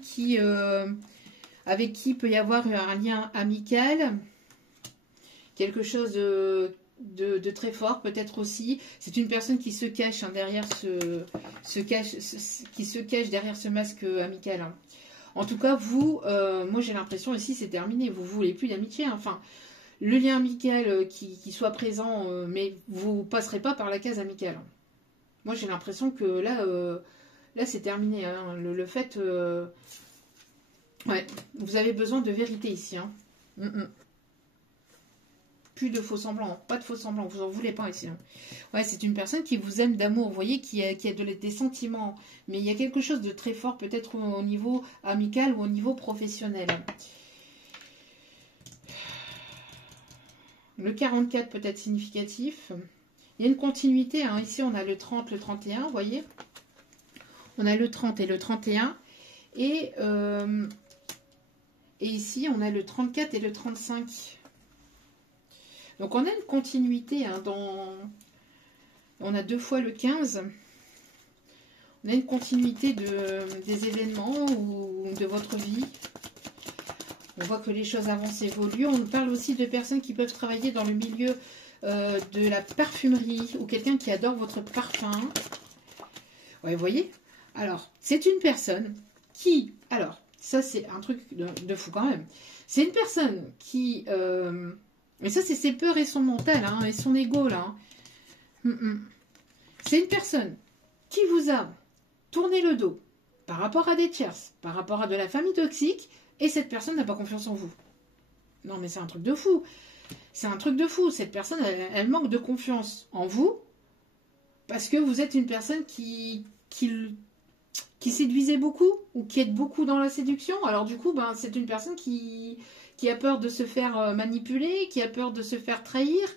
avec qui il peut y avoir un lien amical, quelque chose de très fort peut-être aussi. C'est une personne qui se cache hein, derrière qui se cache derrière ce masque amical. Hein. En tout cas, vous, moi j'ai l'impression ici c'est terminé. Vous voulez plus d'amitié. Hein. Enfin, le lien amical qui soit présent, mais vous passerez pas par la case amicale. Hein. Moi j'ai l'impression que là c'est terminé. Hein. Le fait, ouais, vous avez besoin de vérité ici. Hein. Plus de faux semblants, hein. Pas de faux semblants, vous en voulez pas ici. Hein. Ouais, c'est une personne qui vous aime d'amour, vous voyez, qui a des sentiments, mais il y a quelque chose de très fort, peut-être au niveau amical ou au niveau professionnel. Le 44 peut être significatif. Il y a une continuité, hein. Ici on a le 30, le 31, vous voyez. On a le 30 et le 31. Et ici on a le 34 et le 35. Donc on a une continuité hein, on a 2 fois le 15. On a une continuité des événements ou de votre vie. On voit que les choses avancent, évoluent. On parle aussi de personnes qui peuvent travailler dans le milieu de la parfumerie ou quelqu'un qui adore votre parfum. Ouais, vous voyez? Alors, c'est une personne qui... Alors, ça c'est un truc de fou quand même. C'est une personne qui... mais ça, c'est ses peurs et son mental, hein, et son ego, là. Hein. C'est une personne qui vous a tourné le dos par rapport à des tierces, par rapport à de la famille toxique, et cette personne n'a pas confiance en vous. Non, mais c'est un truc de fou. C'est un truc de fou. Cette personne, elle manque de confiance en vous, parce que vous êtes une personne qui séduisait beaucoup, ou qui est beaucoup dans la séduction. Alors du coup, ben, c'est une personne qui a peur de se faire manipuler, qui a peur de se faire trahir.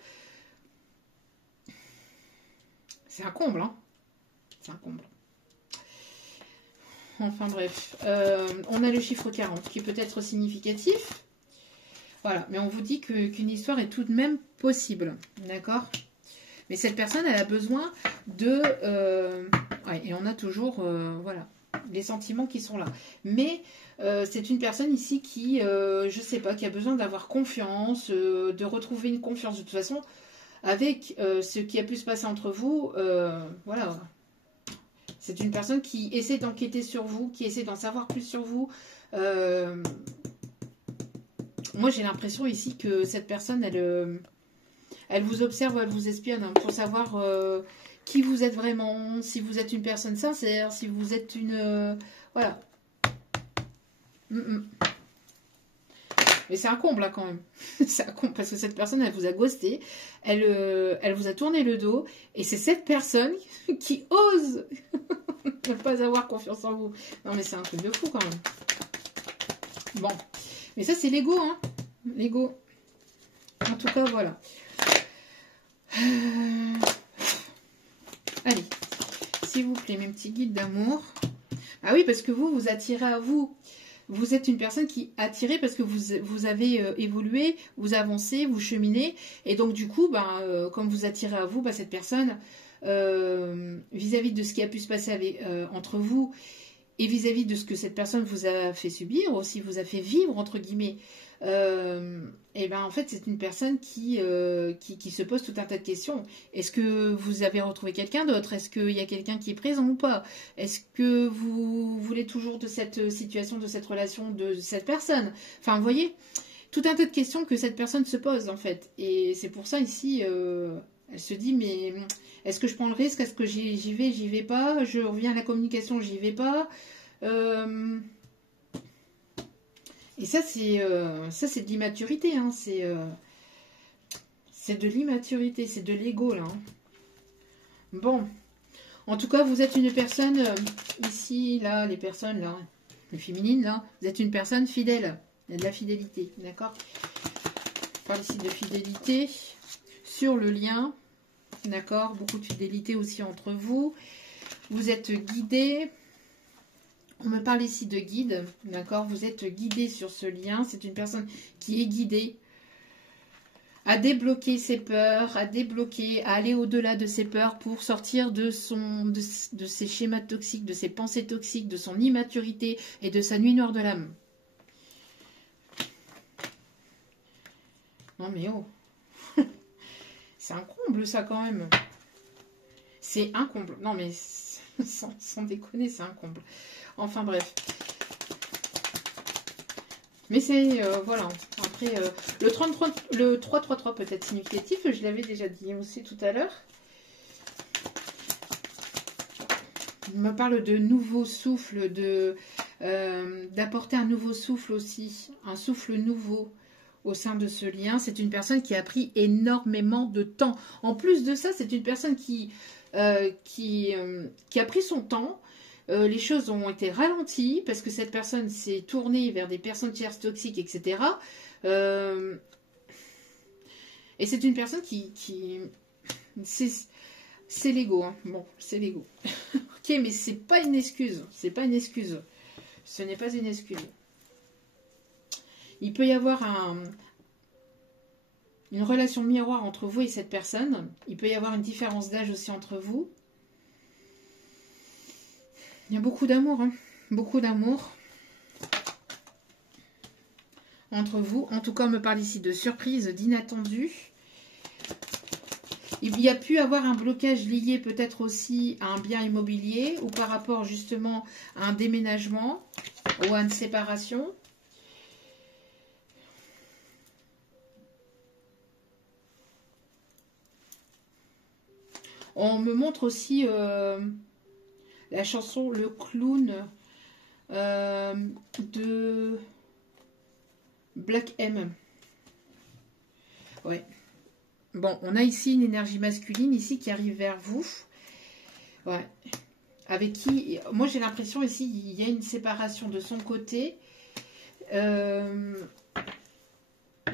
C'est un comble, hein. C'est un comble. Enfin bref. On a le chiffre 40 qui peut être significatif. Voilà, mais on vous dit qu'une histoire est tout de même possible. D'accord ? Mais cette personne, elle a besoin de... ouais, et on a toujours... voilà, les sentiments qui sont là. Mais... c'est une personne ici qui, je sais pas, qui a besoin d'avoir confiance, de retrouver une confiance. De toute façon, avec ce qui a pu se passer entre vous, voilà. C'est une personne qui essaie d'enquêter sur vous, qui essaie d'en savoir plus sur vous. Moi, j'ai l'impression ici que cette personne, elle vous observe ou elle vous espionne hein, pour savoir qui vous êtes vraiment, si vous êtes une personne sincère, si vous êtes une... voilà. Mais c'est un comble là quand même. C'est un comble parce que cette personne elle vous a ghosté, elle vous a tourné le dos et c'est cette personne qui ose ne pas avoir confiance en vous. Non mais c'est un truc de fou quand même. Bon, mais ça c'est l'ego hein, l'ego. En tout cas voilà. Allez, s'il vous plaît mes petits guides d'amour. Ah oui parce que vous attirez à vous. Vous êtes une personne qui est attirée parce que vous avez évolué, vous avancez, vous cheminez. Et donc, du coup, ben, comme vous attirez à vous, ben, cette personne, vis-à-vis de ce qui a pu se passer entre vous et vis-à-vis de ce que cette personne vous a fait subir, aussi vous a fait vivre, entre guillemets, et ben en fait, c'est une personne qui se pose tout un tas de questions. Est-ce que vous avez retrouvé quelqu'un d'autre? Est-ce qu'il y a quelqu'un qui est présent ou pas? Est-ce que vous voulez toujours de cette situation, de cette relation, de cette personne? Enfin, vous voyez, tout un tas de questions que cette personne se pose, en fait. Et c'est pour ça, ici, elle se dit, mais est-ce que je prends le risque? Est-ce que j'y vais pas? Je reviens à la communication, j'y vais pas? Et ça, c'est de l'immaturité. Hein. C'est de l'immaturité, c'est de l'ego, là. Hein. Bon. En tout cas, vous êtes une personne, ici, là, les personnes, là, les féminines, là, vous êtes une personne fidèle. Il y a de la fidélité, d'accord? On parle ici de fidélité sur le lien, d'accord? Beaucoup de fidélité aussi entre vous. Vous êtes guidé. On me parle ici de guide, d'accord? Vous êtes guidé sur ce lien. C'est une personne qui est guidée à débloquer ses peurs, à débloquer, à aller au-delà de ses peurs pour sortir de ses schémas toxiques, de ses pensées toxiques, de son immaturité et de sa nuit noire de l'âme. Non mais oh, c'est un comble ça quand même. C'est un comble. Non mais sans déconner, c'est un comble. Enfin bref. Mais c'est, voilà, après, le 33, le 333 peut être significatif, je l'avais déjà dit aussi tout à l'heure. Il me parle de nouveau souffle, d'apporter un nouveau souffle aussi, un souffle nouveau au sein de ce lien. C'est une personne qui a pris énormément de temps. En plus de ça, c'est une personne qui a pris son temps. Les choses ont été ralenties parce que cette personne s'est tournée vers des personnes tierces toxiques, etc. Et c'est une personne c'est l'ego. Hein. Bon, c'est l'ego. Ok, mais c'est pas une excuse. C'est pas une excuse. Ce n'est pas une excuse. Il peut y avoir une relation miroir entre vous et cette personne. Il peut y avoir une différence d'âge aussi entre vous. Il y a beaucoup d'amour, hein. Beaucoup d'amour entre vous. En tout cas, on me parle ici de surprise, d'inattendu. Il y a pu avoir un blocage lié peut-être aussi à un bien immobilier ou par rapport justement à un déménagement ou à une séparation. On me montre aussi la chanson Le Clown de Black M. Ouais. Bon, on a ici une énergie masculine ici qui arrive vers vous. Ouais. Avec qui, moi j'ai l'impression ici, il y a une séparation de son côté.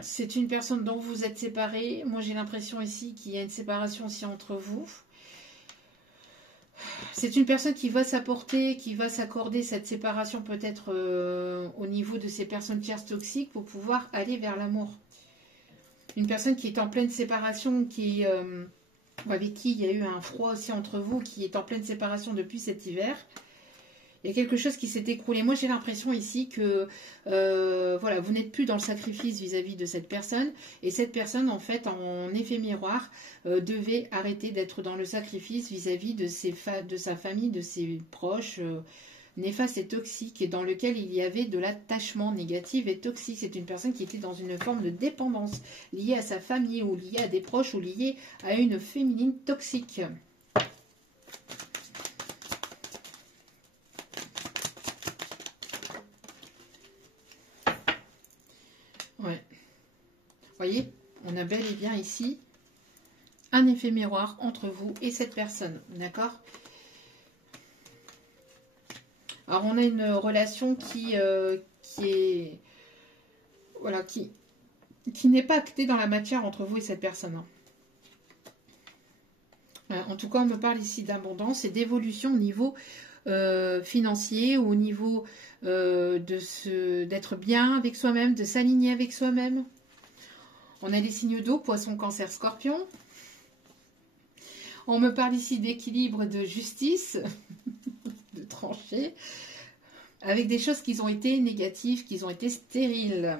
C'est une personne dont vous êtes séparés. Moi j'ai l'impression ici qu'il y a une séparation aussi entre vous. C'est une personne qui va s'apporter, qui va s'accorder cette séparation peut-être au niveau de ces personnes tierces toxiques pour pouvoir aller vers l'amour. Une personne qui est en pleine séparation, avec qui il y a eu un froid aussi entre vous, qui est en pleine séparation depuis cet hiver. Il y a quelque chose qui s'est écroulé. Moi, j'ai l'impression ici que voilà, vous n'êtes plus dans le sacrifice vis-à-vis de cette personne. Et cette personne, en fait, en effet miroir, devait arrêter d'être dans le sacrifice vis-à-vis de sa famille, de ses proches néfastes et toxiques, et dans lequel il y avait de l'attachement négatif et toxique. C'est une personne qui était dans une forme de dépendance liée à sa famille, ou liée à des proches, ou liée à une féminine toxique. Ouais. Vous voyez, on a bel et bien ici un effet miroir entre vous et cette personne, d'accord? Alors, on a une relation qui est... Voilà, qui n'est pas actée dans la matière entre vous et cette personne. Hein. En tout cas, on me parle ici d'abondance et d'évolution au niveau financier, ou au niveau d'être bien avec soi-même, de s'aligner avec soi-même. On a les signes d'eau, poisson, cancer, scorpion. On me parle ici d'équilibre, de justice, de trancher, avec des choses qui ont été négatives, qui ont été stériles.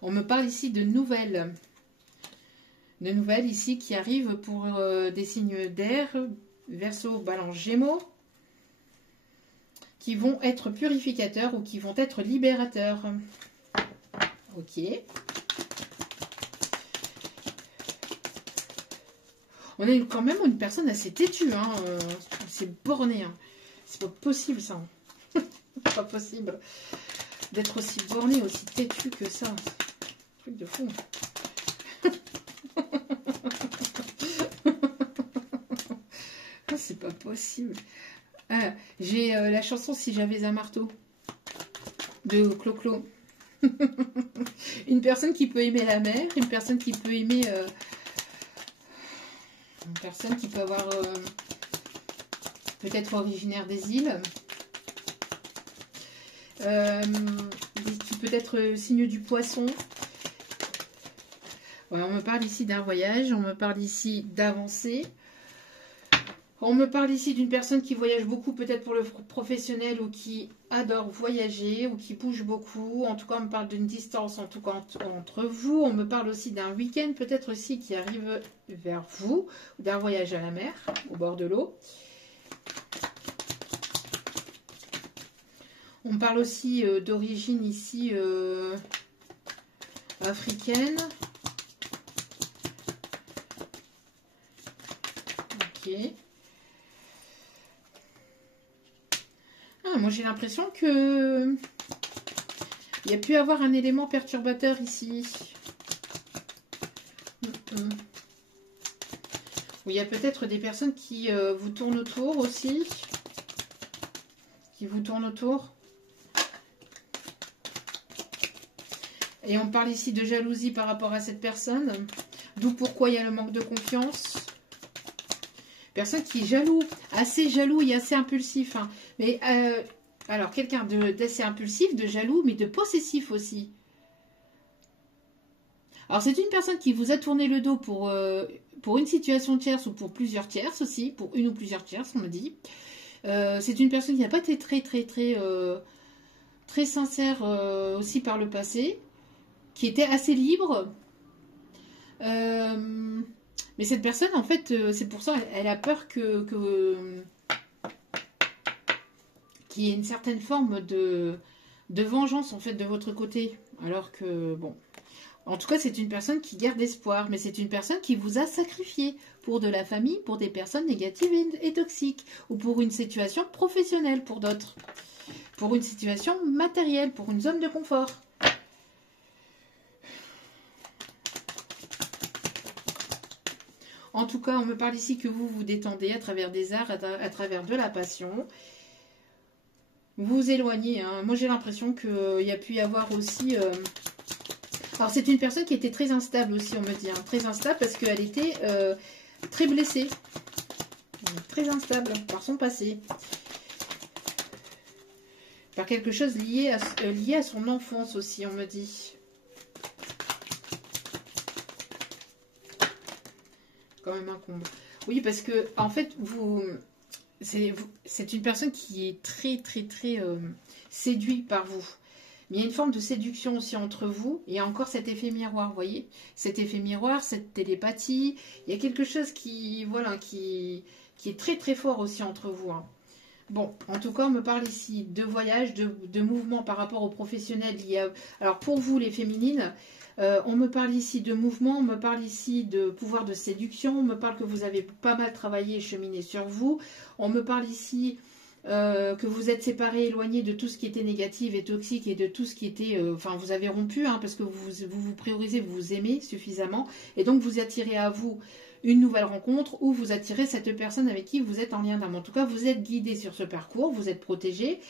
On me parle ici de nouvelles. De nouvelles ici qui arrivent pour des signes d'air, Verseau, Balance, Gémeaux, qui vont être purificateurs ou qui vont être libérateurs. Ok. On est quand même une personne assez têtue, hein, c'est borné. Hein. C'est pas possible ça. C'est pas possible d'être aussi borné, aussi têtu que ça. C'est un truc de fou. C'est pas possible. Ah, j'ai la chanson Si j'avais un marteau de Clo-Clo. Une personne qui peut aimer la mer, une personne qui peut aimer... une personne qui peut avoir peut-être originaire des îles. Qui peut être signe du poisson. Ouais, on me parle ici d'un voyage, on me parle ici d'avancée. On me parle ici d'une personne qui voyage beaucoup, peut-être pour le professionnel, ou qui adore voyager, ou qui bouge beaucoup. En tout cas, on me parle d'une distance, en tout cas, entre vous. On me parle aussi d'un week-end, peut-être aussi, qui arrive vers vous, ou d'un voyage à la mer, au bord de l'eau. On me parle aussi d'origine ici africaine. Ok. Ah, moi j'ai l'impression que il y a pu avoir un élément perturbateur ici. Où il y a peut-être des personnes qui vous tournent autour aussi. Qui vous tournent autour. Et on parle ici de jalousie par rapport à cette personne. D'où pourquoi il y a le manque de confiance. Personne qui est jaloux, assez jaloux et assez impulsif. Hein. Mais alors, quelqu'un d'assez impulsif, de jaloux, mais de possessif aussi. Alors, c'est une personne qui vous a tourné le dos pour une situation tierce ou pour plusieurs tierces aussi. Pour une ou plusieurs tierces, on me dit. C'est une personne qui n'a pas été très sincère aussi par le passé. Qui était assez libre. Mais cette personne, en fait, c'est pour ça, elle a peur qu'il y ait une certaine forme de vengeance, en fait, de votre côté. Alors que, bon, en tout cas, c'est une personne qui garde espoir, mais c'est une personne qui vous a sacrifié pour de la famille, pour des personnes négatives et toxiques, ou pour une situation professionnelle pour d'autres, pour une situation matérielle, pour une zone de confort. En tout cas, on me parle ici que vous vous détendez à travers des arts, à travers de la passion. Vous vous éloignez. Hein. Moi, j'ai l'impression qu'il y a pu y avoir aussi... Alors, c'est une personne qui était très instable aussi, on me dit. Hein. Très instable parce qu'elle était très blessée. Très instable par son passé. Par quelque chose lié à son enfance aussi, on me dit. Quand même un comble. Oui, parce que, en fait, c'est une personne qui est très séduite par vous. Mais il y a une forme de séduction aussi entre vous. Il y a encore cet effet miroir, vous voyez. Cet effet miroir, cette télépathie. Il y a quelque chose qui est très fort aussi entre vous. Hein. Bon, en tout cas, on me parle ici de voyage, de mouvement par rapport aux professionnels. Alors, pour vous, les féminines, on me parle ici de mouvement, on me parle ici de pouvoir de séduction, on me parle que vous avez pas mal travaillé et cheminé sur vous. On me parle ici que vous êtes séparés, éloignés de tout ce qui était négatif et toxique et de tout ce qui était... Enfin, vous avez rompu, hein, parce que vous priorisez, vous vous aimez suffisamment. Et donc, vous attirez à vous une nouvelle rencontre ou vous attirez cette personne avec qui vous êtes en lien d'âme. En tout cas, vous êtes guidé sur ce parcours, vous êtes protégé.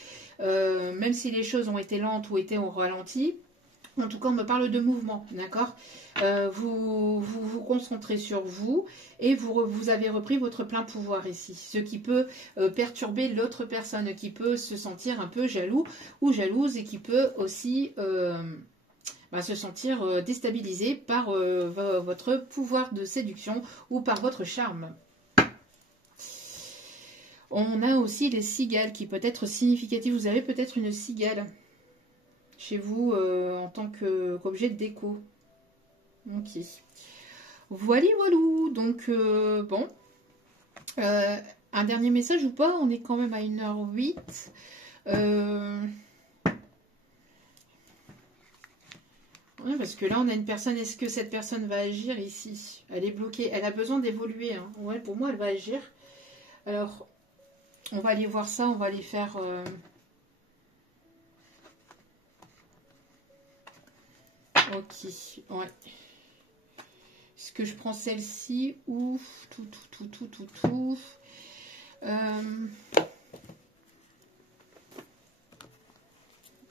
Même si les choses ont été lentes ou été au ralenti, en tout cas, on me parle de mouvement, d'accord. Vous vous concentrez sur vous et vous avez repris votre plein pouvoir ici. Ce qui peut perturber l'autre personne, qui peut se sentir un peu jaloux ou jalouse et qui peut aussi se sentir déstabilisé par votre pouvoir de séduction ou par votre charme. On a aussi les cigales qui peut être significatives. Vous avez peut-être une cigale chez vous en tant qu'objet de déco. Ok. Voilà, voilou. Donc, bon. Un dernier message ou pas? On est quand même à 1h08. Ouais, parce que là, on a une personne. Est-ce que cette personne va agir ici? Elle est bloquée. Elle a besoin d'évoluer. Hein. Ouais, pour moi, elle va agir. Alors, on va aller voir ça. On va aller faire... Ok, ouais. Est-ce que je prends celle-ci ou tout.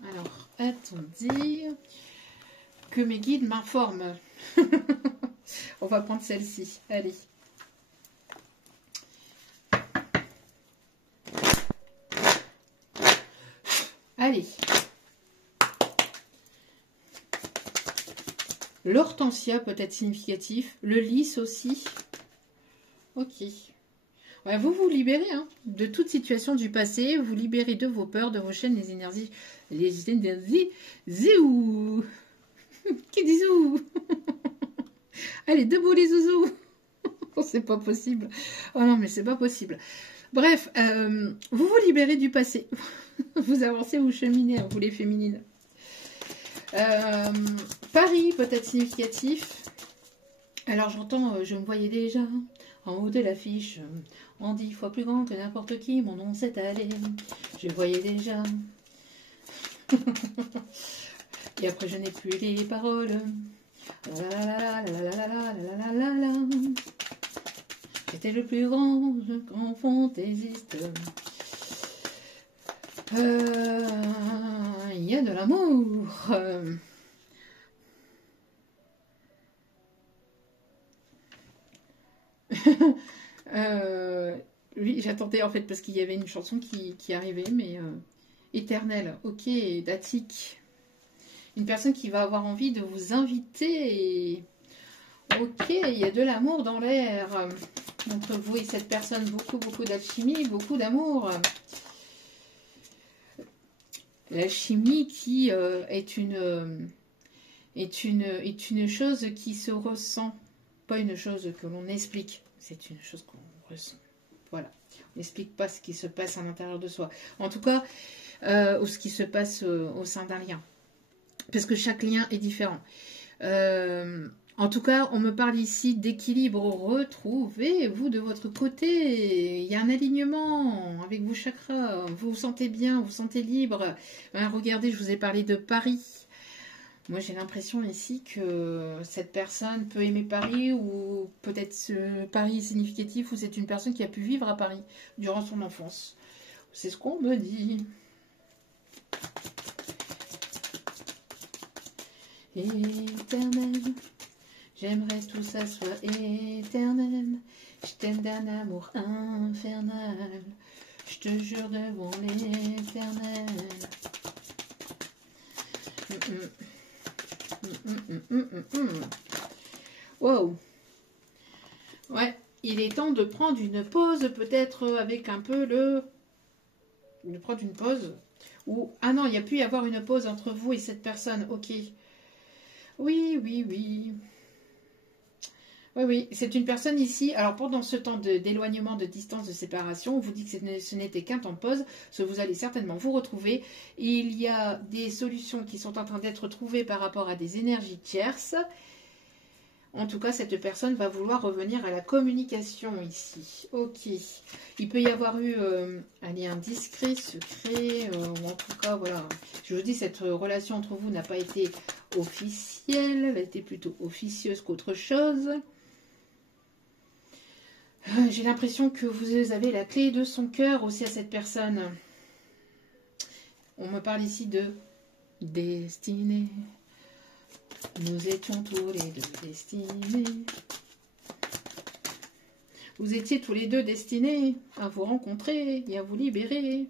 Alors, attendez que mes guides m'informent. On va prendre celle-ci. Allez. Allez. L'hortensia peut être significatif. Le lys aussi. Ok. Ouais, vous vous libérez hein, de toute situation du passé. Vous libérez de vos peurs, de vos chaînes, les énergies. Les énergies. Zéou. Qui dit zou. Allez, debout les zouzous. Oh, c'est pas possible. Oh non, mais c'est pas possible. Bref, vous vous libérez du passé. Vous avancez, vous cheminez, hein, vous les féminines. Paris peut être significatif. Alors j'entends, je me voyais déjà en haut de l'affiche, en 10 fois plus grand que n'importe qui, mon nom s'est allé. Je voyais déjà. Et après je n'ai plus les paroles. J'étais le plus grand fantaisiste. Il y a de l'amour. Oui, j'attendais en fait parce qu'il y avait une chanson qui arrivait, mais éternelle. Ok, datique. Une personne qui va avoir envie de vous inviter. Et... Ok, il y a de l'amour dans l'air. Entre vous et cette personne, beaucoup d'alchimie, beaucoup d'amour. L'alchimie qui est une chose qui se ressent, pas une chose que l'on explique, c'est une chose qu'on ressent. Voilà, on n'explique pas ce qui se passe à l'intérieur de soi. En tout cas, ou ce qui se passe au sein d'un lien. Parce que chaque lien est différent. En tout cas, on me parle ici d'équilibre retrouvé. Vous, de votre côté, il y a un alignement avec vos chakras. Vous vous sentez bien, vous vous sentez libre. Hein, regardez, je vous ai parlé de Paris. Moi, j'ai l'impression ici que cette personne peut aimer Paris ou peut-être ce Paris significatif ou c'est une personne qui a pu vivre à Paris durant son enfance. C'est ce qu'on me dit. Éternel. J'aimerais tout ça soit éternel. Je t'aime d'un amour infernal. Je te jure devant l'éternel. Wow. Ouais, il est temps de prendre une pause, peut-être avec un peu de prendre une pause. Ou ah non, il y a pu y avoir une pause entre vous et cette personne. Ok. Oui. Oui, c'est une personne ici. Alors pendant ce temps d'éloignement, de distance, de séparation, on vous dit que ce n'était qu'un temps de pause, parce que vous allez certainement vous retrouver. Il y a des solutions qui sont en train d'être trouvées par rapport à des énergies tierces. En tout cas, cette personne va vouloir revenir à la communication ici. Ok. Il peut y avoir eu un lien discret, secret, ou en tout cas, voilà. Je vous dis, cette relation entre vous n'a pas été officielle, elle a été plutôt officieuse qu'autre chose. J'ai l'impression que vous avez la clé de son cœur aussi à cette personne. On me parle ici de destinée. Nous étions tous les deux destinés. Vous étiez tous les deux destinés à vous rencontrer et à vous libérer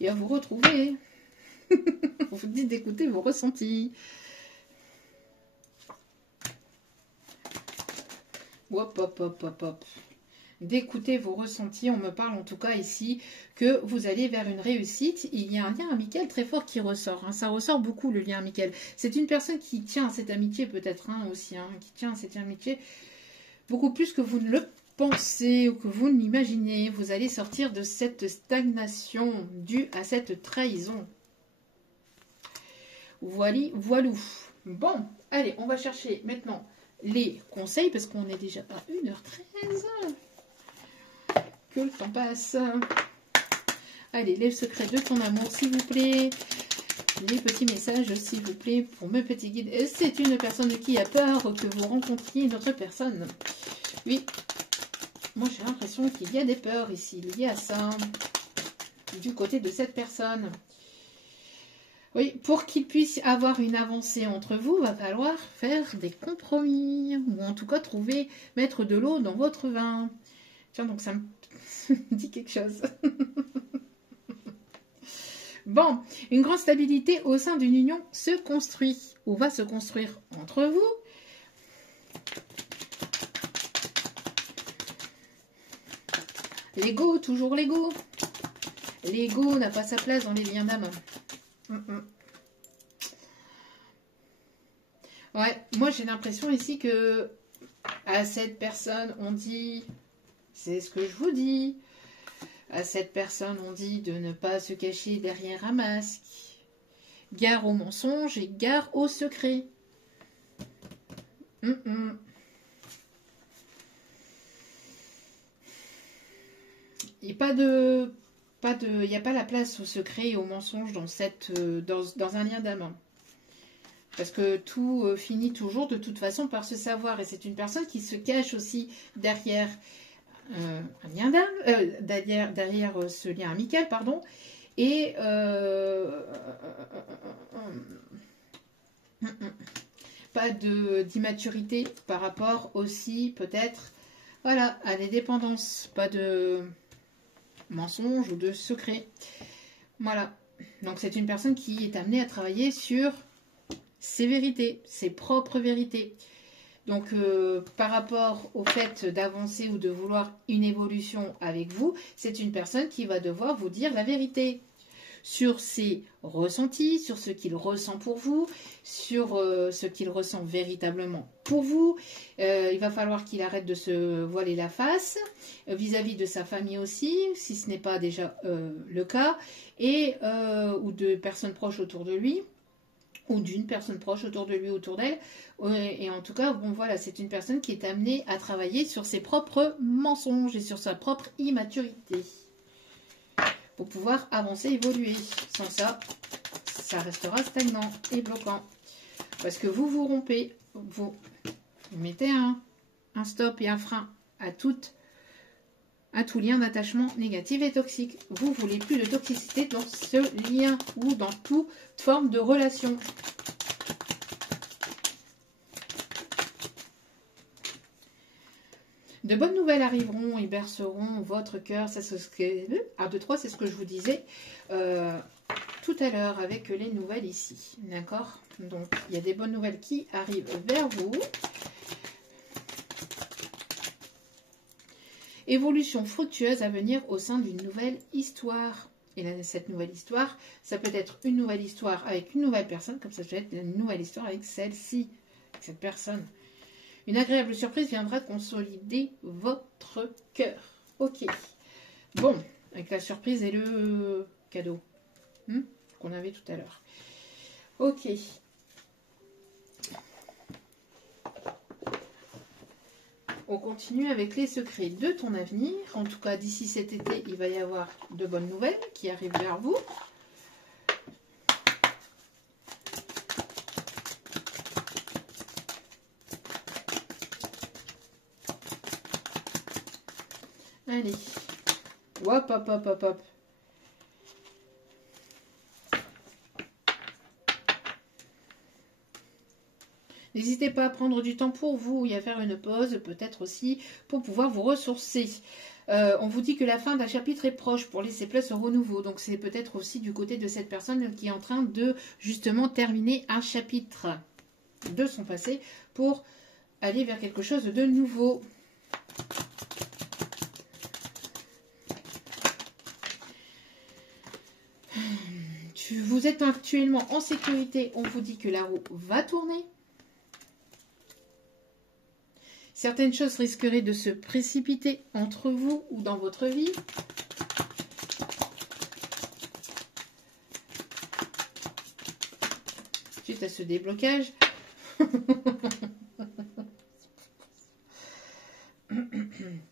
et à vous retrouver. On vous dit d'écouter vos ressentis. Hop. D'écouter vos ressentis. On me parle en tout cas ici que vous allez vers une réussite. Il y a un lien amical très fort qui ressort. Hein. Ça ressort beaucoup le lien amical. C'est une personne qui tient à cette amitié peut-être aussi. Hein, qui tient à cette amitié beaucoup plus que vous ne le pensez ou que vous ne l'imaginez. Vous allez sortir de cette stagnation due à cette trahison. Voilou. Bon, allez, on va chercher maintenant les conseils parce qu'on est déjà à 1h13. Que le temps passe. Allez, les secrets de ton amour, s'il vous plaît. Les petits messages, s'il vous plaît, pour mes petits guides. C'est une personne qui a peur que vous rencontriez une autre personne. Oui. Moi, j'ai l'impression qu'il y a des peurs ici liées à ça. Du côté de cette personne. Oui, pour qu'il puisse avoir une avancée entre vous, va falloir faire des compromis. Ou en tout cas, mettre de l'eau dans votre vin. Tiens, donc ça me dit quelque chose. Bon, une grande stabilité au sein d'une union se construit ou va se construire entre vous. L'ego, toujours l'ego. L'ego n'a pas sa place dans les liens d'âme. Ouais, moi j'ai l'impression ici que à cette personne on dit, c'est ce que je vous dis, à cette personne on dit de ne pas se cacher derrière un masque. Gare au mensonge et gare au secret. Il n'y a pas la place au secret et au mensonge dans un lien d'âme. Parce que tout finit toujours de toute façon par se savoir. Et c'est une personne qui se cache aussi derrière un lien d'âme, derrière ce lien amical, pardon. Et pas d'immaturité par rapport aussi peut-être voilà, à des dépendances. Pas de mensonge ou de secret. Voilà. Donc c'est une personne qui est amenée à travailler sur ses vérités, ses propres vérités. Donc par rapport au fait d'avancer ou de vouloir une évolution avec vous, c'est une personne qui va devoir vous dire la vérité sur ses ressentis, sur ce qu'il ressent pour vous, sur ce qu'il ressent véritablement pour vous. Il va falloir qu'il arrête de se voiler la face vis-à-vis de sa famille aussi, si ce n'est pas déjà le cas, et ou de personnes proches autour de lui, ou d'une personne proche autour de lui, autour d'elle. Et en tout cas, bon voilà, c'est une personne qui est amenée à travailler sur ses propres mensonges et sur sa propre immaturité. Pour pouvoir avancer, évoluer. Sans ça, ça restera stagnant et bloquant. Parce que vous vous rompez, vous mettez un stop et un frein à tout lien d'attachement négatif et toxique. Vous voulez plus de toxicité dans ce lien ou dans toute forme de relation. De bonnes nouvelles arriveront et berceront votre cœur. Ça, c'est ce que 1, 2, 3, c'est ce que je vous disais tout à l'heure avec les nouvelles ici. D'accord? Donc, il y a des bonnes nouvelles qui arrivent vers vous. Évolution fructueuse à venir au sein d'une nouvelle histoire. Et là, cette nouvelle histoire, ça peut être une nouvelle histoire avec une nouvelle personne, comme ça peut être une nouvelle histoire avec celle-ci, avec cette personne. Une agréable surprise viendra consolider votre cœur. Ok. Bon, avec la surprise et le cadeau qu'on avait tout à l'heure. Ok. On continue avec les secrets de ton avenir. En tout cas, d'ici cet été, il va y avoir de bonnes nouvelles qui arrivent vers vous. Allez. Hop, hop, hop, hop, hop. N'hésitez pas à prendre du temps pour vous et à faire une pause, peut-être aussi pour pouvoir vous ressourcer. On vous dit que la fin d'un chapitre est proche pour laisser place au renouveau. Donc c'est peut-être aussi du côté de cette personne qui est en train de justement terminer un chapitre de son passé pour aller vers quelque chose de nouveau. Vous êtes actuellement en sécurité, on vous dit que la roue va tourner. Certaines choses risqueraient de se précipiter entre vous ou dans votre vie. Suite à ce déblocage.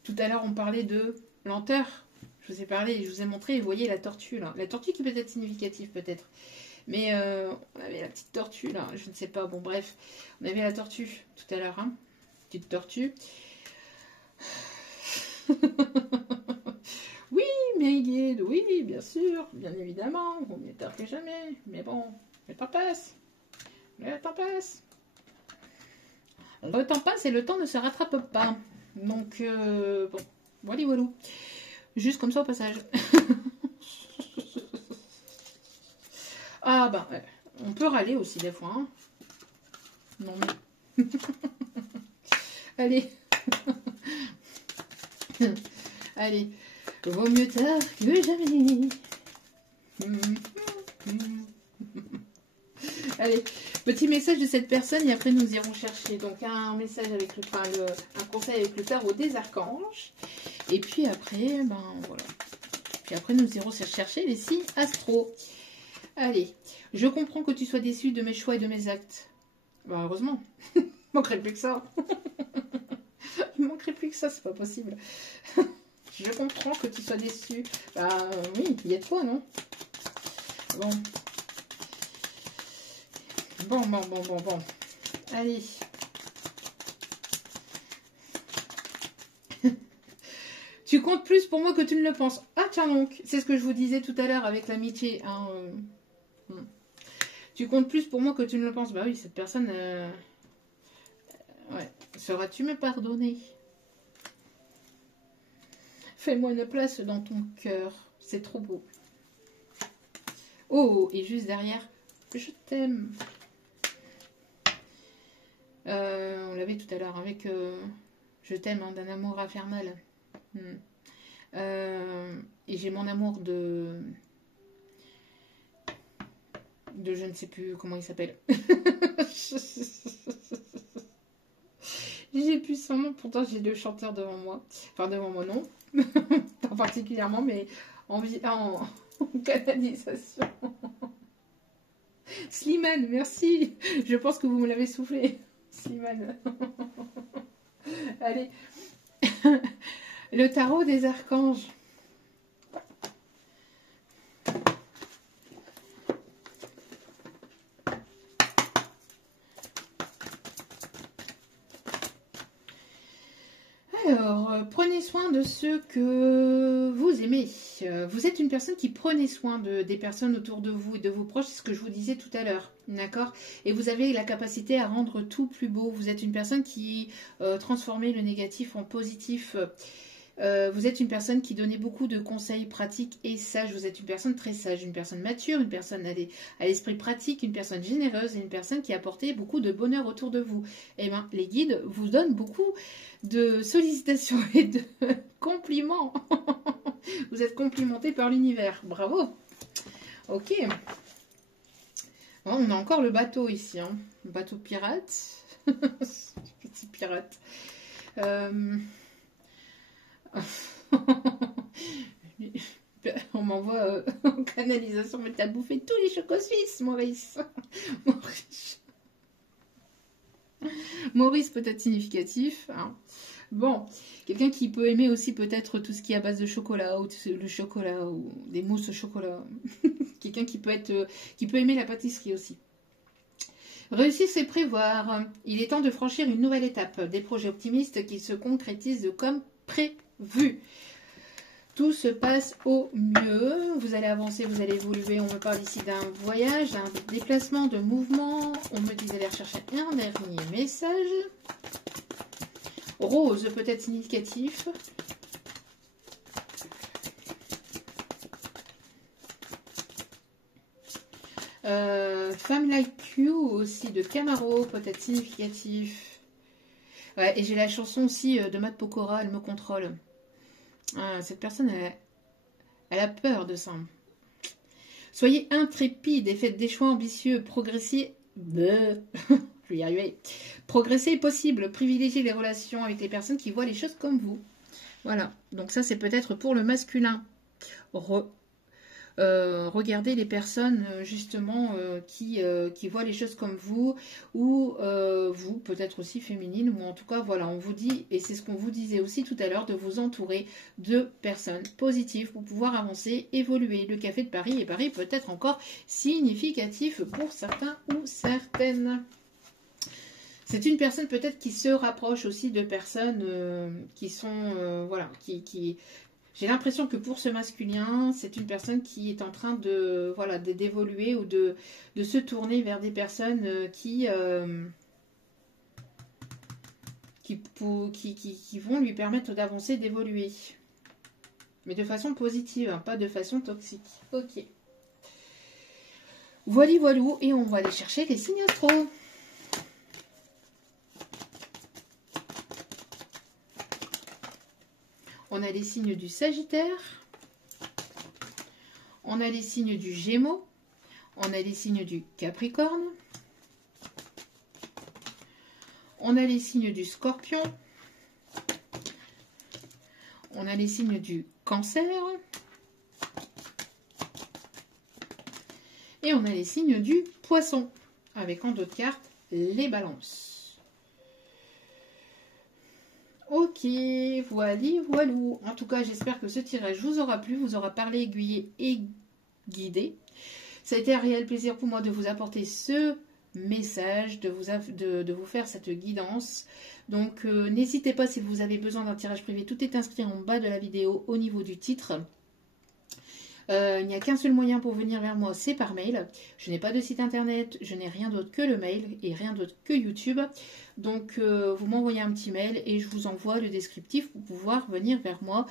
Tout à l'heure, on parlait de lenteur. Je vous ai parlé, je vous ai montré, vous voyez la tortue là. La tortue qui peut être significative peut-être. Mais on avait la petite tortue là, je ne sais pas. Bon bref, on avait la tortue tout à l'heure. Hein. Petite tortue. Oui, Mériguide, oui, bien sûr, bien évidemment. Vaut mieux tard que jamais. Mais bon, le temps passe. Le temps passe. Le temps passe et le temps ne se rattrape pas. Donc, bon, voilà. Juste comme ça au passage. Ah, bah, on peut râler aussi des fois. Hein. Non, mais... Allez. Allez. Vaut mieux tard que jamais. Allez, petit message de cette personne et après nous irons chercher donc un message avec un conseil avec le tarot des archanges. Et puis après, ben voilà. Puis après nous irons chercher les signes astro. Allez, je comprends que tu sois déçu de mes choix et de mes actes. Ben heureusement, il manquerait plus que ça. Il manquerait plus que ça, c'est pas possible. Je comprends que tu sois déçu. Ben oui, il y a de quoi, non? Bon. Bon. Allez. Tu comptes plus pour moi que tu ne le penses. Ah tiens donc, c'est ce que je vous disais tout à l'heure avec l'amitié. Hein, Tu comptes plus pour moi que tu ne le penses. Bah oui, cette personne... Ouais. Sauras-tu me pardonner? Fais-moi une place dans ton cœur. C'est trop beau. Oh, et juste derrière, je t'aime. On l'avait tout à l'heure avec je t'aime hein, d'un amour infernal. Et j'ai mon amour de je ne sais plus comment il s'appelle. J'ai plus son nom, pourtant j'ai le chanteur devant moi. Enfin devant moi non, pas particulièrement, mais en canalisation. Slimane, merci. Je pense que vous me l'avez soufflé. Slimane. Allez. Le tarot des archanges. Alors, prenez soin de ceux que vous aimez. Vous êtes une personne qui prenez soin des personnes autour de vous et de vos proches, c'est ce que je vous disais tout à l'heure, d'accord? Et vous avez la capacité à rendre tout plus beau. Vous êtes une personne qui transformez le négatif en positif. Vous êtes une personne qui donnait beaucoup de conseils pratiques et sages. Vous êtes une personne très sage, une personne mature, une personne à l'esprit pratique, une personne généreuse et une personne qui apportait beaucoup de bonheur autour de vous. Et bien, les guides vous donnent beaucoup de sollicitations et de compliments. Vous êtes complimenté par l'univers. Bravo. Ok. Bon, on a encore le bateau ici. Hein. Le bateau pirate. Petit pirate. On m'envoie en canalisation, mais t'as bouffé tous les chocos suisses, Maurice. Maurice peut être significatif. Hein. Bon, quelqu'un qui peut aimer aussi peut-être tout ce qui est à base de chocolat ou le chocolat ou des mousses au chocolat. Quelqu'un qui peut aimer la pâtisserie aussi. Réussir, c'est prévoir. Il est temps de franchir une nouvelle étape. Des projets optimistes qui se concrétisent comme prévu. Tout se passe au mieux. Vous allez avancer, vous allez évoluer. On me parle ici d'un voyage, d'un déplacement, de mouvement. On me dit d'aller rechercher un dernier message. Rose, peut-être significatif. Femme Like You aussi de Camaro, peut-être significatif. Ouais, et j'ai la chanson aussi de Matt Pokora, Elle me contrôle. Cette personne, elle a peur de ça. Soyez intrépide et faites des choix ambitieux. Progressez. Je vais y arriver. Progresser est possible. Privilégiez les relations avec les personnes qui voient les choses comme vous. Voilà. Donc ça, c'est peut-être pour le masculin. Regardez les personnes justement qui voient les choses comme vous ou vous peut-être aussi féminine ou en tout cas voilà on vous dit et c'est ce qu'on vous disait aussi tout à l'heure de vous entourer de personnes positives pour pouvoir avancer, évoluer. Le café de Paris et Paris peut être encore significatif pour certains ou certaines. C'est une personne peut-être qui se rapproche aussi de personnes qui sont voilà qui j'ai l'impression que pour ce masculin, c'est une personne qui est en train de voilà d'évoluer ou de se tourner vers des personnes qui vont lui permettre d'avancer, d'évoluer. Mais de façon positive, hein, pas de façon toxique. Ok. Voilà, voilou, et on va aller chercher les signes astro. On a les signes du Sagittaire. On a les signes du Gémeaux. On a les signes du Capricorne. On a les signes du Scorpion. On a les signes du Cancer. Et on a les signes du Poisson. Avec en d'autres cartes, les balances. Ok, voilà, voilou. En tout cas, j'espère que ce tirage vous aura plu, vous aura parlé, aiguillé et guidé. Ça a été un réel plaisir pour moi de vous apporter ce message, de vous faire cette guidance. Donc, n'hésitez pas si vous avez besoin d'un tirage privé. Tout est inscrit en bas de la vidéo au niveau du titre. Il n'y a qu'un seul moyen pour venir vers moi, c'est par mail. Je n'ai pas de site internet, je n'ai rien d'autre que le mail et rien d'autre que YouTube. Donc vous m'envoyez un petit mail et je vous envoie le descriptif pour pouvoir venir vers moi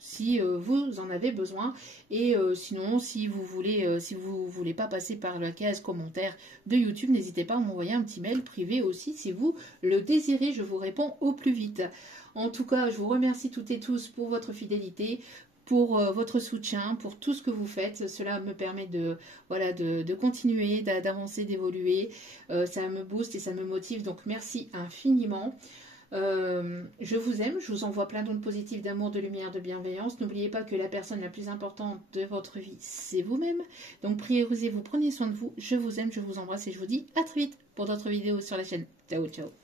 si vous en avez besoin. Et sinon, si vous voulez pas passer par la case commentaire de YouTube, n'hésitez pas à m'envoyer un petit mail privé aussi si vous le désirez. Je vous réponds au plus vite. En tout cas, je vous remercie toutes et tous pour votre fidélité, pour votre soutien, pour tout ce que vous faites. Cela me permet de continuer, d'avancer, d'évoluer. Ça me booste et ça me motive. Donc, merci infiniment. Je vous aime. Je vous envoie plein d'ondes positives d'amour, de lumière, de bienveillance. N'oubliez pas que la personne la plus importante de votre vie, c'est vous-même. Donc, priorisez-vous, prenez soin de vous. Je vous aime, je vous embrasse et je vous dis à très vite pour d'autres vidéos sur la chaîne. Ciao, ciao.